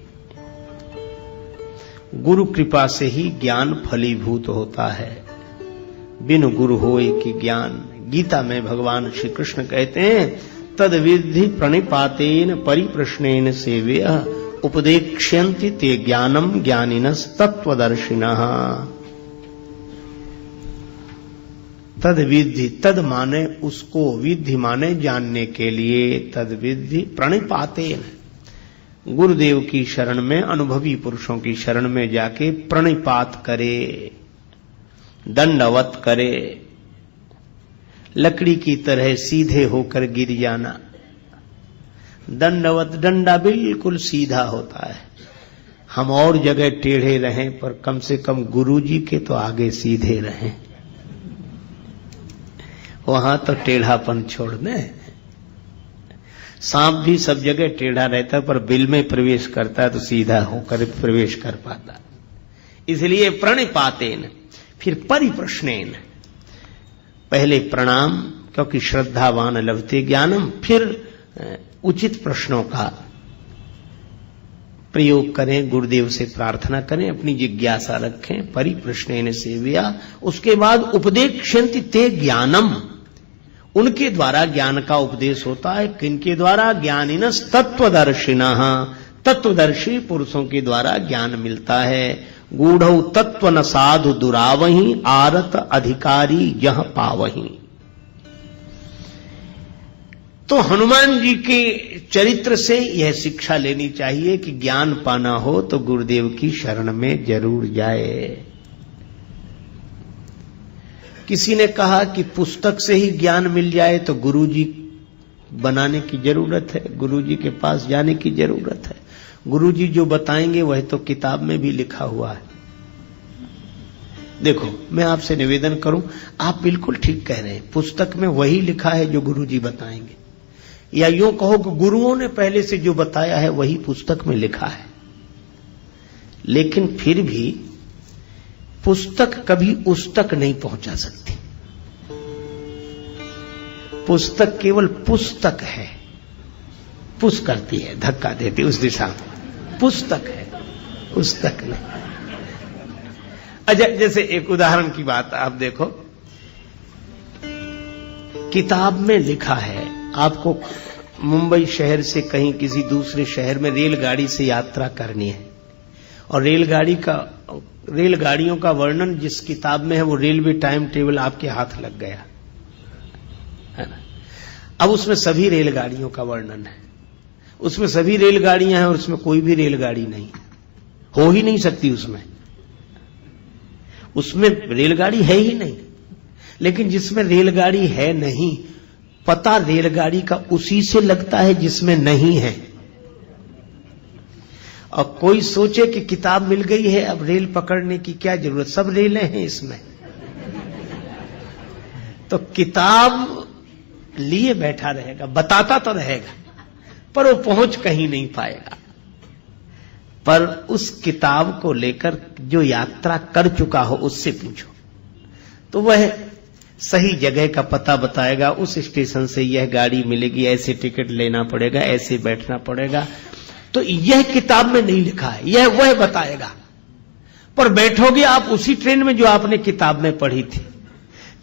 गुरु कृपा से ही ज्ञान फलीभूत होता है, बिनु गुरु होए कि ज्ञान। गीता में भगवान श्री कृष्ण कहते हैं, तद विद्धि प्रणिपातेन परिप्रश्नेन सेव्यः उपदेक्ष्यन्ति ते ज्ञानम ज्ञानिनस् तत्वदर्शिनः। तद विद्धि, तद माने उसको, विद्धि माने जानने के लिए, तद विद्धि प्रणिपातेन, गुरुदेव की शरण में, अनुभवी पुरुषों की शरण में जाके प्रणिपात करे, दंडवत करे, लकड़ी की तरह सीधे होकर गिर जाना। दंडवत, डंडा बिल्कुल सीधा होता है। हम और जगह टेढ़े रहें पर कम से कम गुरुजी के तो आगे सीधे रहें, वहां तो टेढ़ापन छोड़ दें। सांप भी सब जगह टेढ़ा रहता है पर बिल में प्रवेश करता है तो सीधा होकर प्रवेश कर पाता। इसलिए प्रणिपातेन, फिर परिप्रश्नेन, पहले प्रणाम, क्योंकि श्रद्धावान लभते ज्ञानम, फिर उचित प्रश्नों का प्रयोग करें, गुरुदेव से प्रार्थना करें, अपनी जिज्ञासा रखें। परिप्रश्नेन सेव्या, उसके बाद उपदेक्ष्यन्ति ते ज्ञानम, उनके द्वारा ज्ञान का उपदेश होता है। किनके द्वारा? ज्ञानिनस् तत्वदर्शिनः, तत्वदर्शी पुरुषों के द्वारा ज्ञान मिलता है। गूढ़ौ तत्व न साधु दुरावही, आरत अधिकारी यह पावही। तो हनुमान जी के चरित्र से यह शिक्षा लेनी चाहिए कि ज्ञान पाना हो तो गुरुदेव की शरण में जरूर जाए। किसी ने कहा कि पुस्तक से ही ज्ञान मिल जाए तो गुरुजी बनाने की जरूरत है, गुरुजी के पास जाने की जरूरत है। गुरुजी जो बताएंगे वह तो किताब में भी लिखा हुआ है। देखो, मैं आपसे निवेदन करूं, आप बिल्कुल ठीक कह रहे हैं, पुस्तक में वही लिखा है जो गुरुजी बताएंगे, या यूं कहो कि गुरुओं ने पहले से जो बताया है वही पुस्तक में लिखा है। लेकिन फिर भी पुस्तक कभी उस तक नहीं पहुंचा सकती। पुस्तक केवल पुस्तक है, पुश करती है, धक्का देती उस दिशा में, पुस्तक है, पुस्तक नहीं। अच्छा, जैसे एक उदाहरण की बात आप देखो, किताब में लिखा है आपको मुंबई शहर से कहीं किसी दूसरे शहर में रेलगाड़ी से यात्रा करनी है, और रेलगाड़ियों का वर्णन जिस किताब में है वो रेलवे टाइम टेबल आपके हाथ लग गया है ना। अब उसमें सभी रेलगाड़ियों का वर्णन है, उसमें सभी रेलगाड़ियां हैं और उसमें कोई भी रेलगाड़ी नहीं, हो ही नहीं सकती उसमें रेलगाड़ी है ही नहीं। लेकिन जिसमें रेलगाड़ी है नहीं, पता रेलगाड़ी का उसी से लगता है जिसमें नहीं है। और कोई सोचे कि किताब मिल गई है, अब रेल पकड़ने की क्या जरूरत, सब रेलें हैं इसमें। तो किताब लिए बैठा रहेगा, बताता तो रहेगा, पर वो पहुंच कहीं नहीं पाएगा। पर उस किताब को लेकर जो यात्रा कर चुका हो उससे पूछो तो वह सही जगह का पता बताएगा। उस स्टेशन से यह गाड़ी मिलेगी, ऐसे टिकट लेना पड़ेगा, ऐसे बैठना पड़ेगा। तो यह किताब में नहीं लिखा है, यह वह बताएगा। पर बैठोगे आप उसी ट्रेन में जो आपने किताब में पढ़ी थी।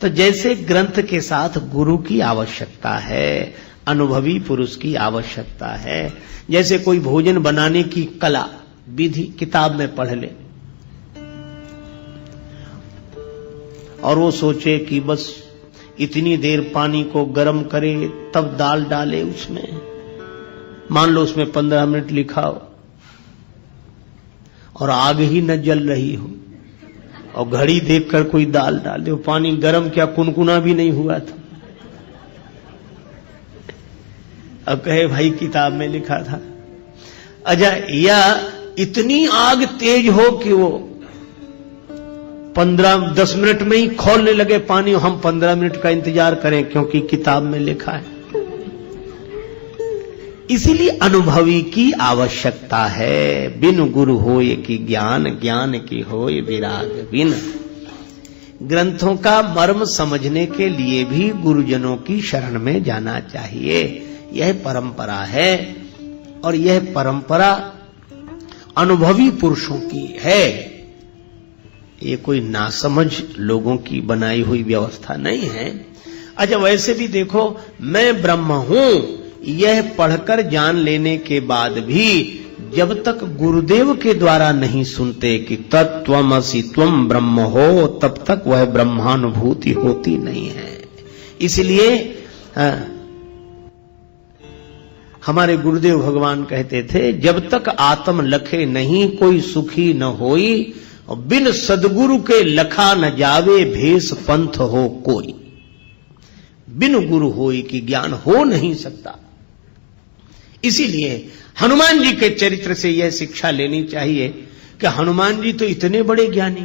तो जैसे ग्रंथ के साथ गुरु की आवश्यकता है, अनुभवी पुरुष की आवश्यकता है। जैसे कोई भोजन बनाने की कला विधि किताब में पढ़ ले और वो सोचे कि बस इतनी देर पानी को गर्म करे तब दाल डाले उसमें, मान लो उसमें 15 मिनट लिखा हो और आग ही न जल रही हो और घड़ी देखकर कोई दाल डाल दे, पानी गर्म क्या कुनकुना भी नहीं हुआ था। अब कहे भाई किताब में लिखा था। अच्छा, या इतनी आग तेज हो कि वो 10 मिनट में ही खोलने लगे पानी, हम 15 मिनट का इंतजार करें क्योंकि किताब में लिखा है। इसीलिए अनुभवी की आवश्यकता है। बिन गुरु होए की ज्ञान, ज्ञान की होए विराग बिन। ग्रंथों का मर्म समझने के लिए भी गुरुजनों की शरण में जाना चाहिए। यह परंपरा है और यह परंपरा अनुभवी पुरुषों की है। ये कोई नासमझ लोगों की बनाई हुई व्यवस्था नहीं है। अच्छा, वैसे भी देखो, मैं ब्रह्म हूं यह पढ़कर जान लेने के बाद भी जब तक गुरुदेव के द्वारा नहीं सुनते कि तत्त्वमसि त्वं ब्रह्म हो, तब तक वह ब्रह्मानुभूति होती नहीं है। इसलिए हमारे गुरुदेव भगवान कहते थे, जब तक आत्म लखे नहीं कोई सुखी न होई, और बिन सदगुरु के लखा न जावे भेष पंथ हो कोई। बिन गुरु होई कि ज्ञान हो नहीं सकता। इसीलिए हनुमान जी के चरित्र से यह शिक्षा लेनी चाहिए कि हनुमान जी तो इतने बड़े ज्ञानी।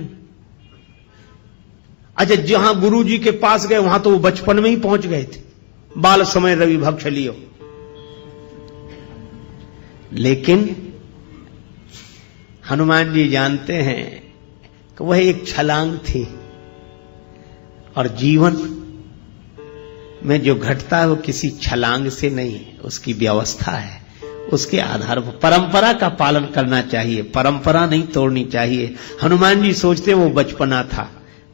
अच्छा, जहां गुरु जी के पास गए वहां तो वो बचपन में ही पहुंच गए थे, बाल समय रवि भक्ष लियो। लेकिन हनुमान जी जानते हैं कि वह एक छलांग थी और जीवन में जो घटता है वो किसी छलांग से नहीं, उसकी व्यवस्था है। उसके आधार पर परंपरा का पालन करना चाहिए, परंपरा नहीं तोड़नी चाहिए। हनुमान जी सोचते वो बचपना था,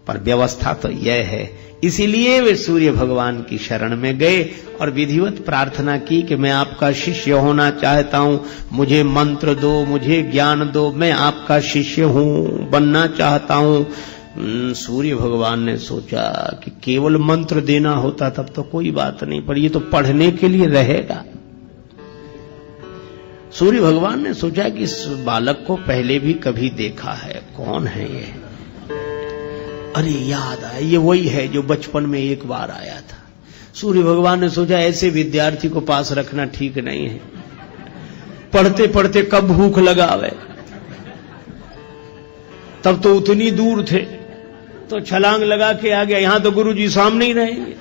पर व्यवस्था तो यह है। इसीलिए वे सूर्य भगवान की शरण में गए और विधिवत प्रार्थना की कि मैं आपका शिष्य होना चाहता हूं, मुझे मंत्र दो, मुझे ज्ञान दो, मैं आपका शिष्य हूं, बनना चाहता हूं। सूर्य भगवान ने सोचा कि केवल मंत्र देना होता तब तो कोई बात नहीं, पर ये तो पढ़ने के लिए रहेगा। सूर्य भगवान ने सोचा कि इस बालक को पहले भी कभी देखा है, कौन है ये? अरे याद आया, ये वही है जो बचपन में एक बार आया था। सूर्य भगवान ने सोचा ऐसे विद्यार्थी को पास रखना ठीक नहीं है, पढ़ते पढ़ते कब भूख लगावे। तब तो उतनी दूर थे तो छलांग लगा के आ गया, यहां तो गुरु जी सामने ही रहेंगे।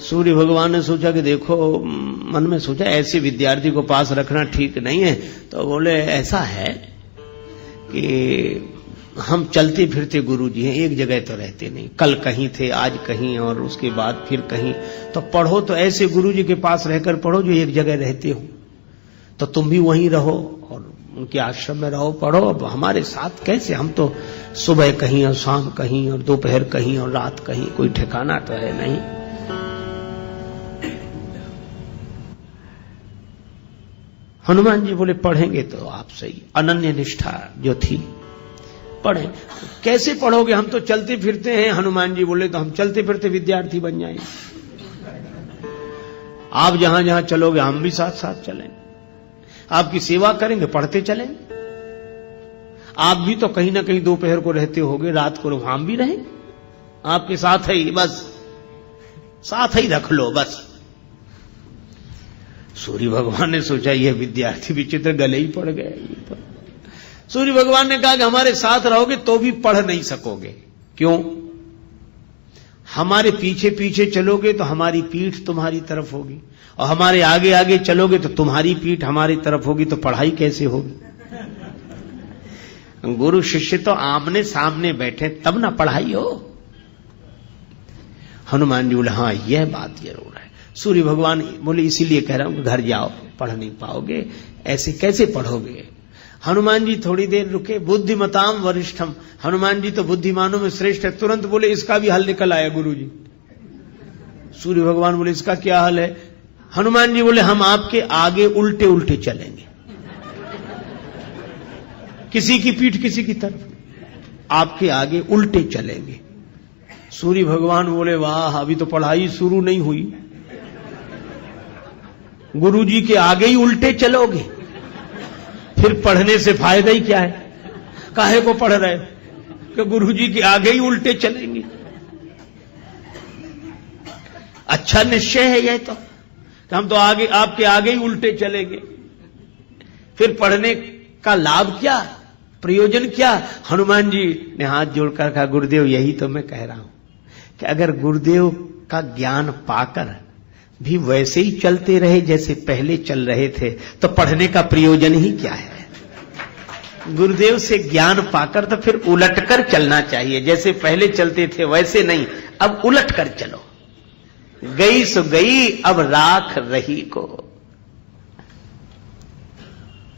सूर्य भगवान ने सोचा कि देखो, मन में सोचा ऐसे विद्यार्थी को पास रखना ठीक नहीं है। तो बोले ऐसा है कि हम चलते फिरते गुरु जी हैं, एक जगह तो रहते नहीं, कल कहीं थे, आज कहीं और उसके बाद फिर कहीं। तो पढ़ो तो ऐसे गुरु जी के पास रहकर पढ़ो जो एक जगह रहते हो, तो तुम भी वहीं रहो और उनके आश्रम में रहो, पढ़ो। अब हमारे साथ कैसे, हम तो सुबह कहीं और शाम कहीं और दोपहर कहीं और रात कहीं, कोई ठिकाना तो है नहीं। हनुमान जी बोले पढ़ेंगे तो आप सही। अनन्य निष्ठा जो थी, पढ़ें। कैसे पढ़ोगे, हम तो चलते फिरते हैं। हनुमान जी बोले तो हम चलते फिरते विद्यार्थी बन जाएंगे, आप जहां जहां चलोगे हम भी साथ साथ चलेंगे, आपकी सेवा करेंगे, पढ़ते चलेंगे। आप भी तो कहीं ना कहीं दोपहर को रहते होगे, रात को हम भी रहेंगे आपके साथ ही, बस साथ ही रख लो बस। सूर्य भगवान ने सोचा यह विद्यार्थी विचित्र, गले ही पड़ गए। सूर्य भगवान ने कहा कि हमारे साथ रहोगे तो भी पढ़ नहीं सकोगे। क्यों? हमारे पीछे पीछे चलोगे तो हमारी पीठ तुम्हारी तरफ होगी, और हमारे आगे आगे चलोगे तो तुम्हारी पीठ हमारी तरफ होगी, तो पढ़ाई कैसे होगी? गुरु शिष्य तो आमने सामने बैठे तब ना पढ़ाई हो। हनुमान जी बोले हाँ यह बात जरूर है। सूर्य भगवान बोले इसीलिए कह रहा हूं कि घर जाओ, पढ़ नहीं पाओगे, ऐसे कैसे पढ़ोगे? हनुमान जी थोड़ी देर रुके। बुद्धिमताम वरिष्ठम, हनुमान जी तो बुद्धिमानों में श्रेष्ठ है। तुरंत बोले इसका भी हल निकल आया गुरु जी। सूर्य भगवान बोले इसका क्या हल है? हनुमान जी बोले हम आपके आगे उल्टे उल्टे चलेंगे, किसी की पीठ किसी की तरफ, आपके आगे उल्टे चलेंगे। सूर्य भगवान बोले वाह, अभी तो पढ़ाई शुरू नहीं हुई, गुरु जी के आगे ही उल्टे चलोगे, फिर पढ़ने से फायदा ही क्या है? काहे को पढ़ रहे कि गुरु जी के आगे ही उल्टे चलेंगे? अच्छा निश्चय है यह तो, कि हम तो आगे आपके आगे ही उल्टे चलेंगे, फिर पढ़ने का लाभ क्या? प्रयोजन क्या? हनुमान जी ने हाथ जोड़कर कहा, गुरुदेव यही तो मैं कह रहा हूं कि अगर गुरुदेव का ज्ञान पाकर भी वैसे ही चलते रहे जैसे पहले चल रहे थे तो पढ़ने का प्रयोजन ही क्या है? गुरुदेव से ज्ञान पाकर तो फिर उलटकर चलना चाहिए, जैसे पहले चलते थे वैसे नहीं, अब उलट कर चलो। गई सो गई अब राख रही को,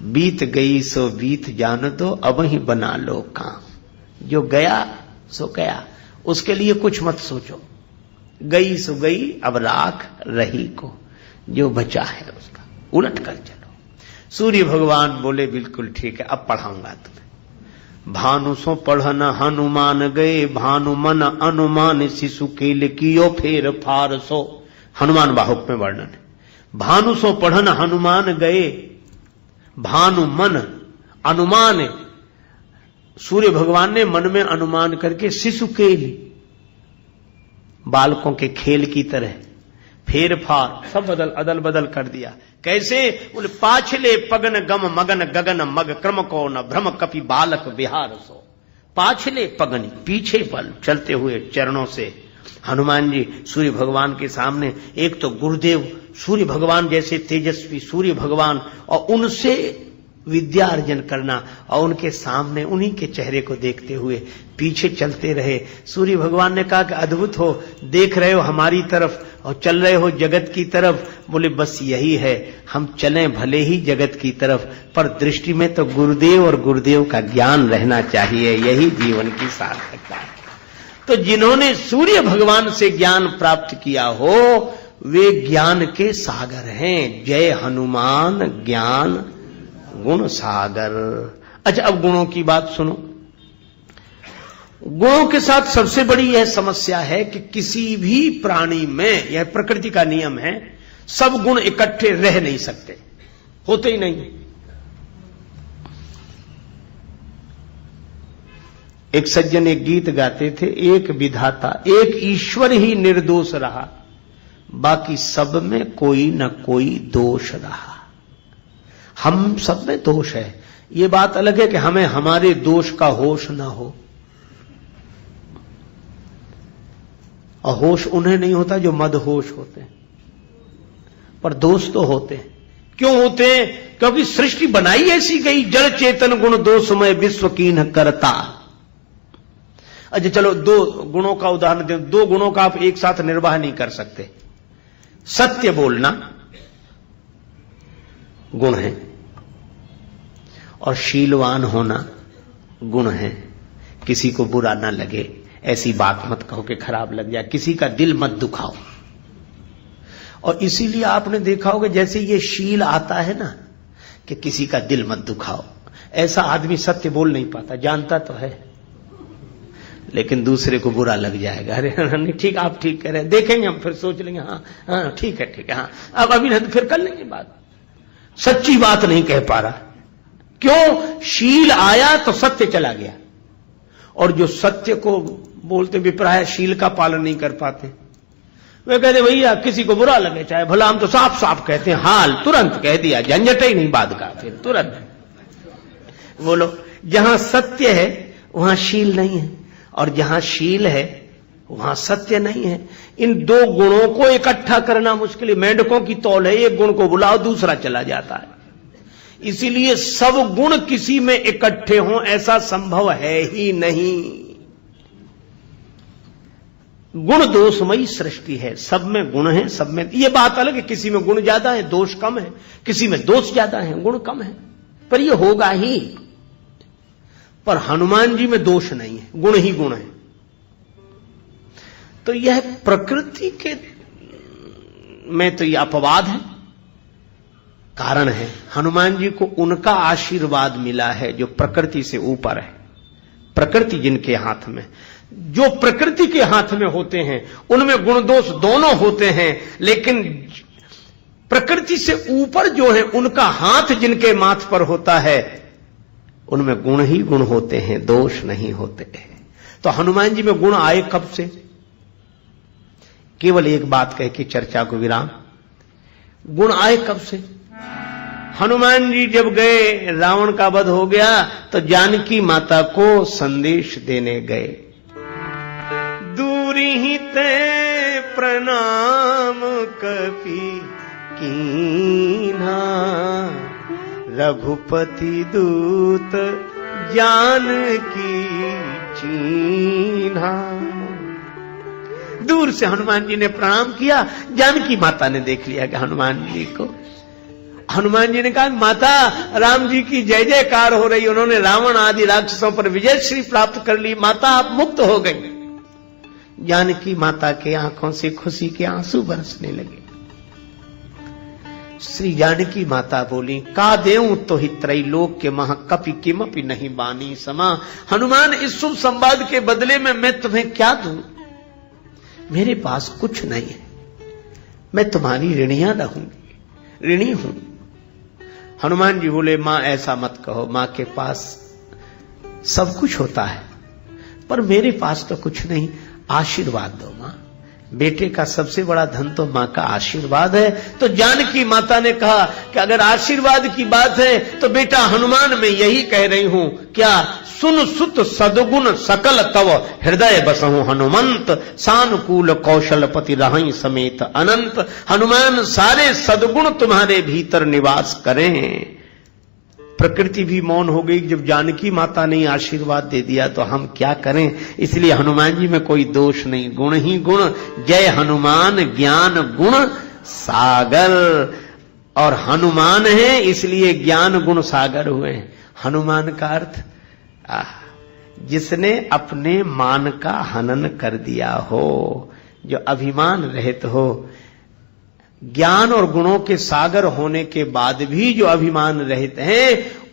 बीत गई सो बीत जान दो अब ही बना लो काम। जो गया सो गया, उसके लिए कुछ मत सोचो। गई सो गई अब राख रही को, जो बचा है उसका उलट कर चलो। सूर्य भगवान बोले बिल्कुल ठीक है, अब पढ़ाऊंगा तुम्हें। भानु सो पढ़न हनुमान गए, भानु मन अनुमान शिशु केल कियो फेर फार सो। हनुमान बाहुक में वर्णन है। भानु सो पढ़न हनुमान गए, भानु मन अनुमान, सूर्य भगवान ने मन में अनुमान करके शिशु केल, बालकों के खेल की तरह फेर फार सब अदल बदल कर दिया। कैसे? बोले पाछले पगन गम मगन गगन मग क्रम को न भ्रम कपि बालक विहार सो। पाछले पगन पीछे पल चलते हुए चरणों से हनुमान जी सूर्य भगवान के सामने, एक तो गुरुदेव सूर्य भगवान जैसे तेजस्वी सूर्य भगवान, और उनसे विद्या अर्जन करना, और उनके सामने उन्हीं के चेहरे को देखते हुए पीछे चलते रहे। सूर्य भगवान ने कहा कि अद्भुत हो, देख रहे हो हमारी तरफ और चल रहे हो जगत की तरफ। बोले बस यही है, हम चलें भले ही जगत की तरफ, पर दृष्टि में तो गुरुदेव और गुरुदेव का ज्ञान रहना चाहिए, यही जीवन की सार्थकता है। तो जिन्होंने सूर्य भगवान से ज्ञान प्राप्त किया हो वे ज्ञान के सागर हैं। जय हनुमान ज्ञान गुण सागर। अच्छा, अब गुणों की बात सुनो। गुणों के साथ सबसे बड़ी यह समस्या है कि किसी भी प्राणी में, यह प्रकृति का नियम है, सब गुण इकट्ठे रह नहीं सकते, होते ही नहीं। एक सज्जन एक गीत गाते थे, एक विधाता एक ईश्वर ही निर्दोष रहा, बाकी सब में कोई न कोई दोष रहा। हम सब में दोष है, ये बात अलग है कि हमें हमारे दोष का होश ना हो, और होश उन्हें नहीं होता जो मदहोश होते हैं, पर दोष तो होते हैं। क्यों होते हैं? क्योंकि सृष्टि बनाई ऐसी गई, जड़ चेतन गुण दोषमय विश्व कीन्ह करता। अच्छा चलो, दो गुणों का उदाहरण दें। दो गुणों का आप एक साथ निर्वाह नहीं कर सकते। सत्य बोलना गुण है, और शीलवान होना गुण है। किसी को बुरा ना लगे ऐसी बात मत कहो कि खराब लग जाए, किसी का दिल मत दुखाओ। और इसीलिए आपने देखा होगा जैसे ये शील आता है ना कि किसी का दिल मत दुखाओ, ऐसा आदमी सत्य बोल नहीं पाता। जानता तो है लेकिन दूसरे को बुरा लग जाएगा। अरे नहीं ठीक, आप ठीक कह रहे हैं, देखेंगे हम, फिर सोच लेंगे, हाँ ठीक है हाँ, अब अभी नहीं फिर कर लेंगे बात। सच्ची बात नहीं कह पा रहा। क्यों? शील आया तो सत्य चला गया, और जो सत्य को बोलते विप्राय शील का पालन नहीं कर पाते, वे कहते भैया किसी को बुरा लगे चाहे भला, हम तो साफ साफ कहते हैं, हाल तुरंत कह दिया, झंझट ही नहीं बात का, फिर तुरंत बोलो। जहां सत्य है वहां शील नहीं है, और जहां शील है वहां सत्य नहीं है। इन दो गुणों को इकट्ठा करना मुश्किल है। मेंढकों की तौल है, एक गुण को बुलाओ दूसरा चला जाता है। इसीलिए सब गुण किसी में इकट्ठे हों ऐसा संभव है ही नहीं। गुण दोषमयी सृष्टि है, सब में गुण है, सब में। यह बात अलग है, किसी में गुण ज्यादा है दोष कम है, किसी में दोष ज्यादा है गुण कम है, पर यह होगा ही। पर हनुमान जी में दोष नहीं है, गुण ही गुण है। तो यह प्रकृति के में तो यह अपवाद है, कारण है। हनुमान जी को उनका आशीर्वाद मिला है जो प्रकृति से ऊपर है। प्रकृति जिनके हाथ में, जो प्रकृति के हाथ में होते हैं उनमें गुण दोष दोनों होते हैं, लेकिन प्रकृति से ऊपर जो है उनका हाथ जिनके माथ पर होता है उनमें गुण ही गुण होते हैं, दोष नहीं होते हैं। तो हनुमान जी में गुण आए कब से? केवल एक बात कह के चर्चा को विराम। गुण आए कब से? हनुमान जी जब गए, रावण का वध हो गया, तो जानकी माता को संदेश देने गए। दूरी ही ते प्रणाम कपि कीन्हा, रघुपति दूत जानकी चीन्हा। दूर से हनुमान जी ने प्रणाम किया। जानकी माता ने देख लिया कि हनुमान जी को। हनुमान जी ने कहा, माता राम जी की जय जयकार हो रही, उन्होंने रावण आदि राक्षसों पर विजय श्री प्राप्त कर ली, माता आप मुक्त हो गई। जानकी माता के आंखों से खुशी के आंसू बरसने लगे। श्री जानकी माता बोली, का देऊं तो ही त्रैलोक के महा कपि किमपि नहीं बानी समा। हनुमान, इस शुभ संवाद के बदले में मैं तुम्हें क्या दूं? मेरे पास कुछ नहीं है, मैं तुम्हारी ऋणिया रहूंगी, ऋणी हूं। हनुमान जी बोले, मां ऐसा मत कहो, मां के पास सब कुछ होता है, पर मेरे पास तो कुछ नहीं, आशीर्वाद दो मां। बेटे का सबसे बड़ा धन तो मां का आशीर्वाद है। तो जानकी माता ने कहा कि अगर आशीर्वाद की बात है तो बेटा हनुमान, मैं यही कह रही हूं, क्या सुन सुत सदगुण सकल तव हृदय बसहु हनुमंत, सानुकूल कौशलपति रहई समेत अनंत। हनुमान, सारे सदगुण तुम्हारे भीतर निवास करें। प्रकृति भी मौन हो गई। जब जानकी माता ने आशीर्वाद दे दिया तो हम क्या करें? इसलिए हनुमान जी में कोई दोष नहीं, गुण ही गुण। जय हनुमान ज्ञान गुण सागर। और हनुमान है इसलिए ज्ञान गुण सागर हुए हैं। हनुमान का अर्थ जिसने अपने मान का हनन कर दिया हो, जो अभिमान रहित हो। ज्ञान और गुणों के सागर होने के बाद भी जो अभिमान रहित हैं,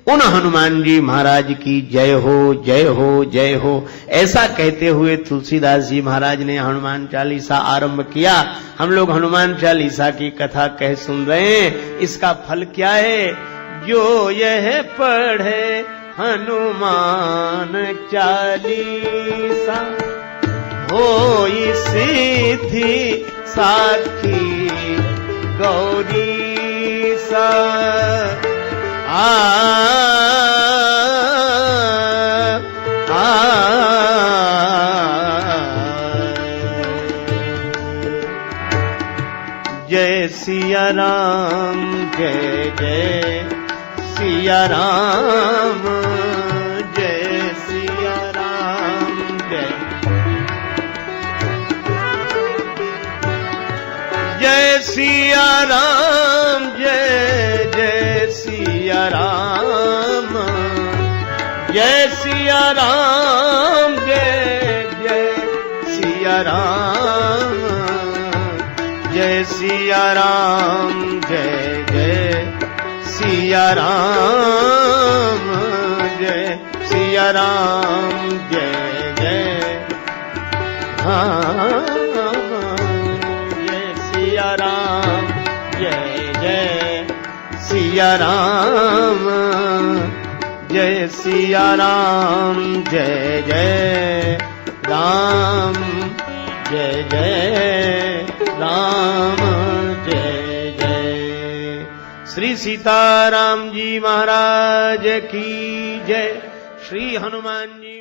उन हनुमान जी महाराज की जय हो, जय हो, जय हो। ऐसा कहते हुए तुलसीदास जी महाराज ने हनुमान चालीसा आरंभ किया। हम लोग हनुमान चालीसा की कथा कह सुन रहे हैं। इसका फल क्या है? जो यह पढ़े हनुमान चालीसा, होई सिद्धि साखी गौरी सा। जय सिया राम, जय जय सिया राम, जय सिया राम, जय सिया राम, जय जय सिया राम, जय सिया राम, जय जय सिया राम, जय सिया राम, जय जय सिया राम, जय सिया राम, जय जय सिया राम, जय जय सिया राम, जय सिया राम, जय जय राम, जय जय राम, जय जय। श्री सीताराम जी महाराज की जय। श्री हनुमान जी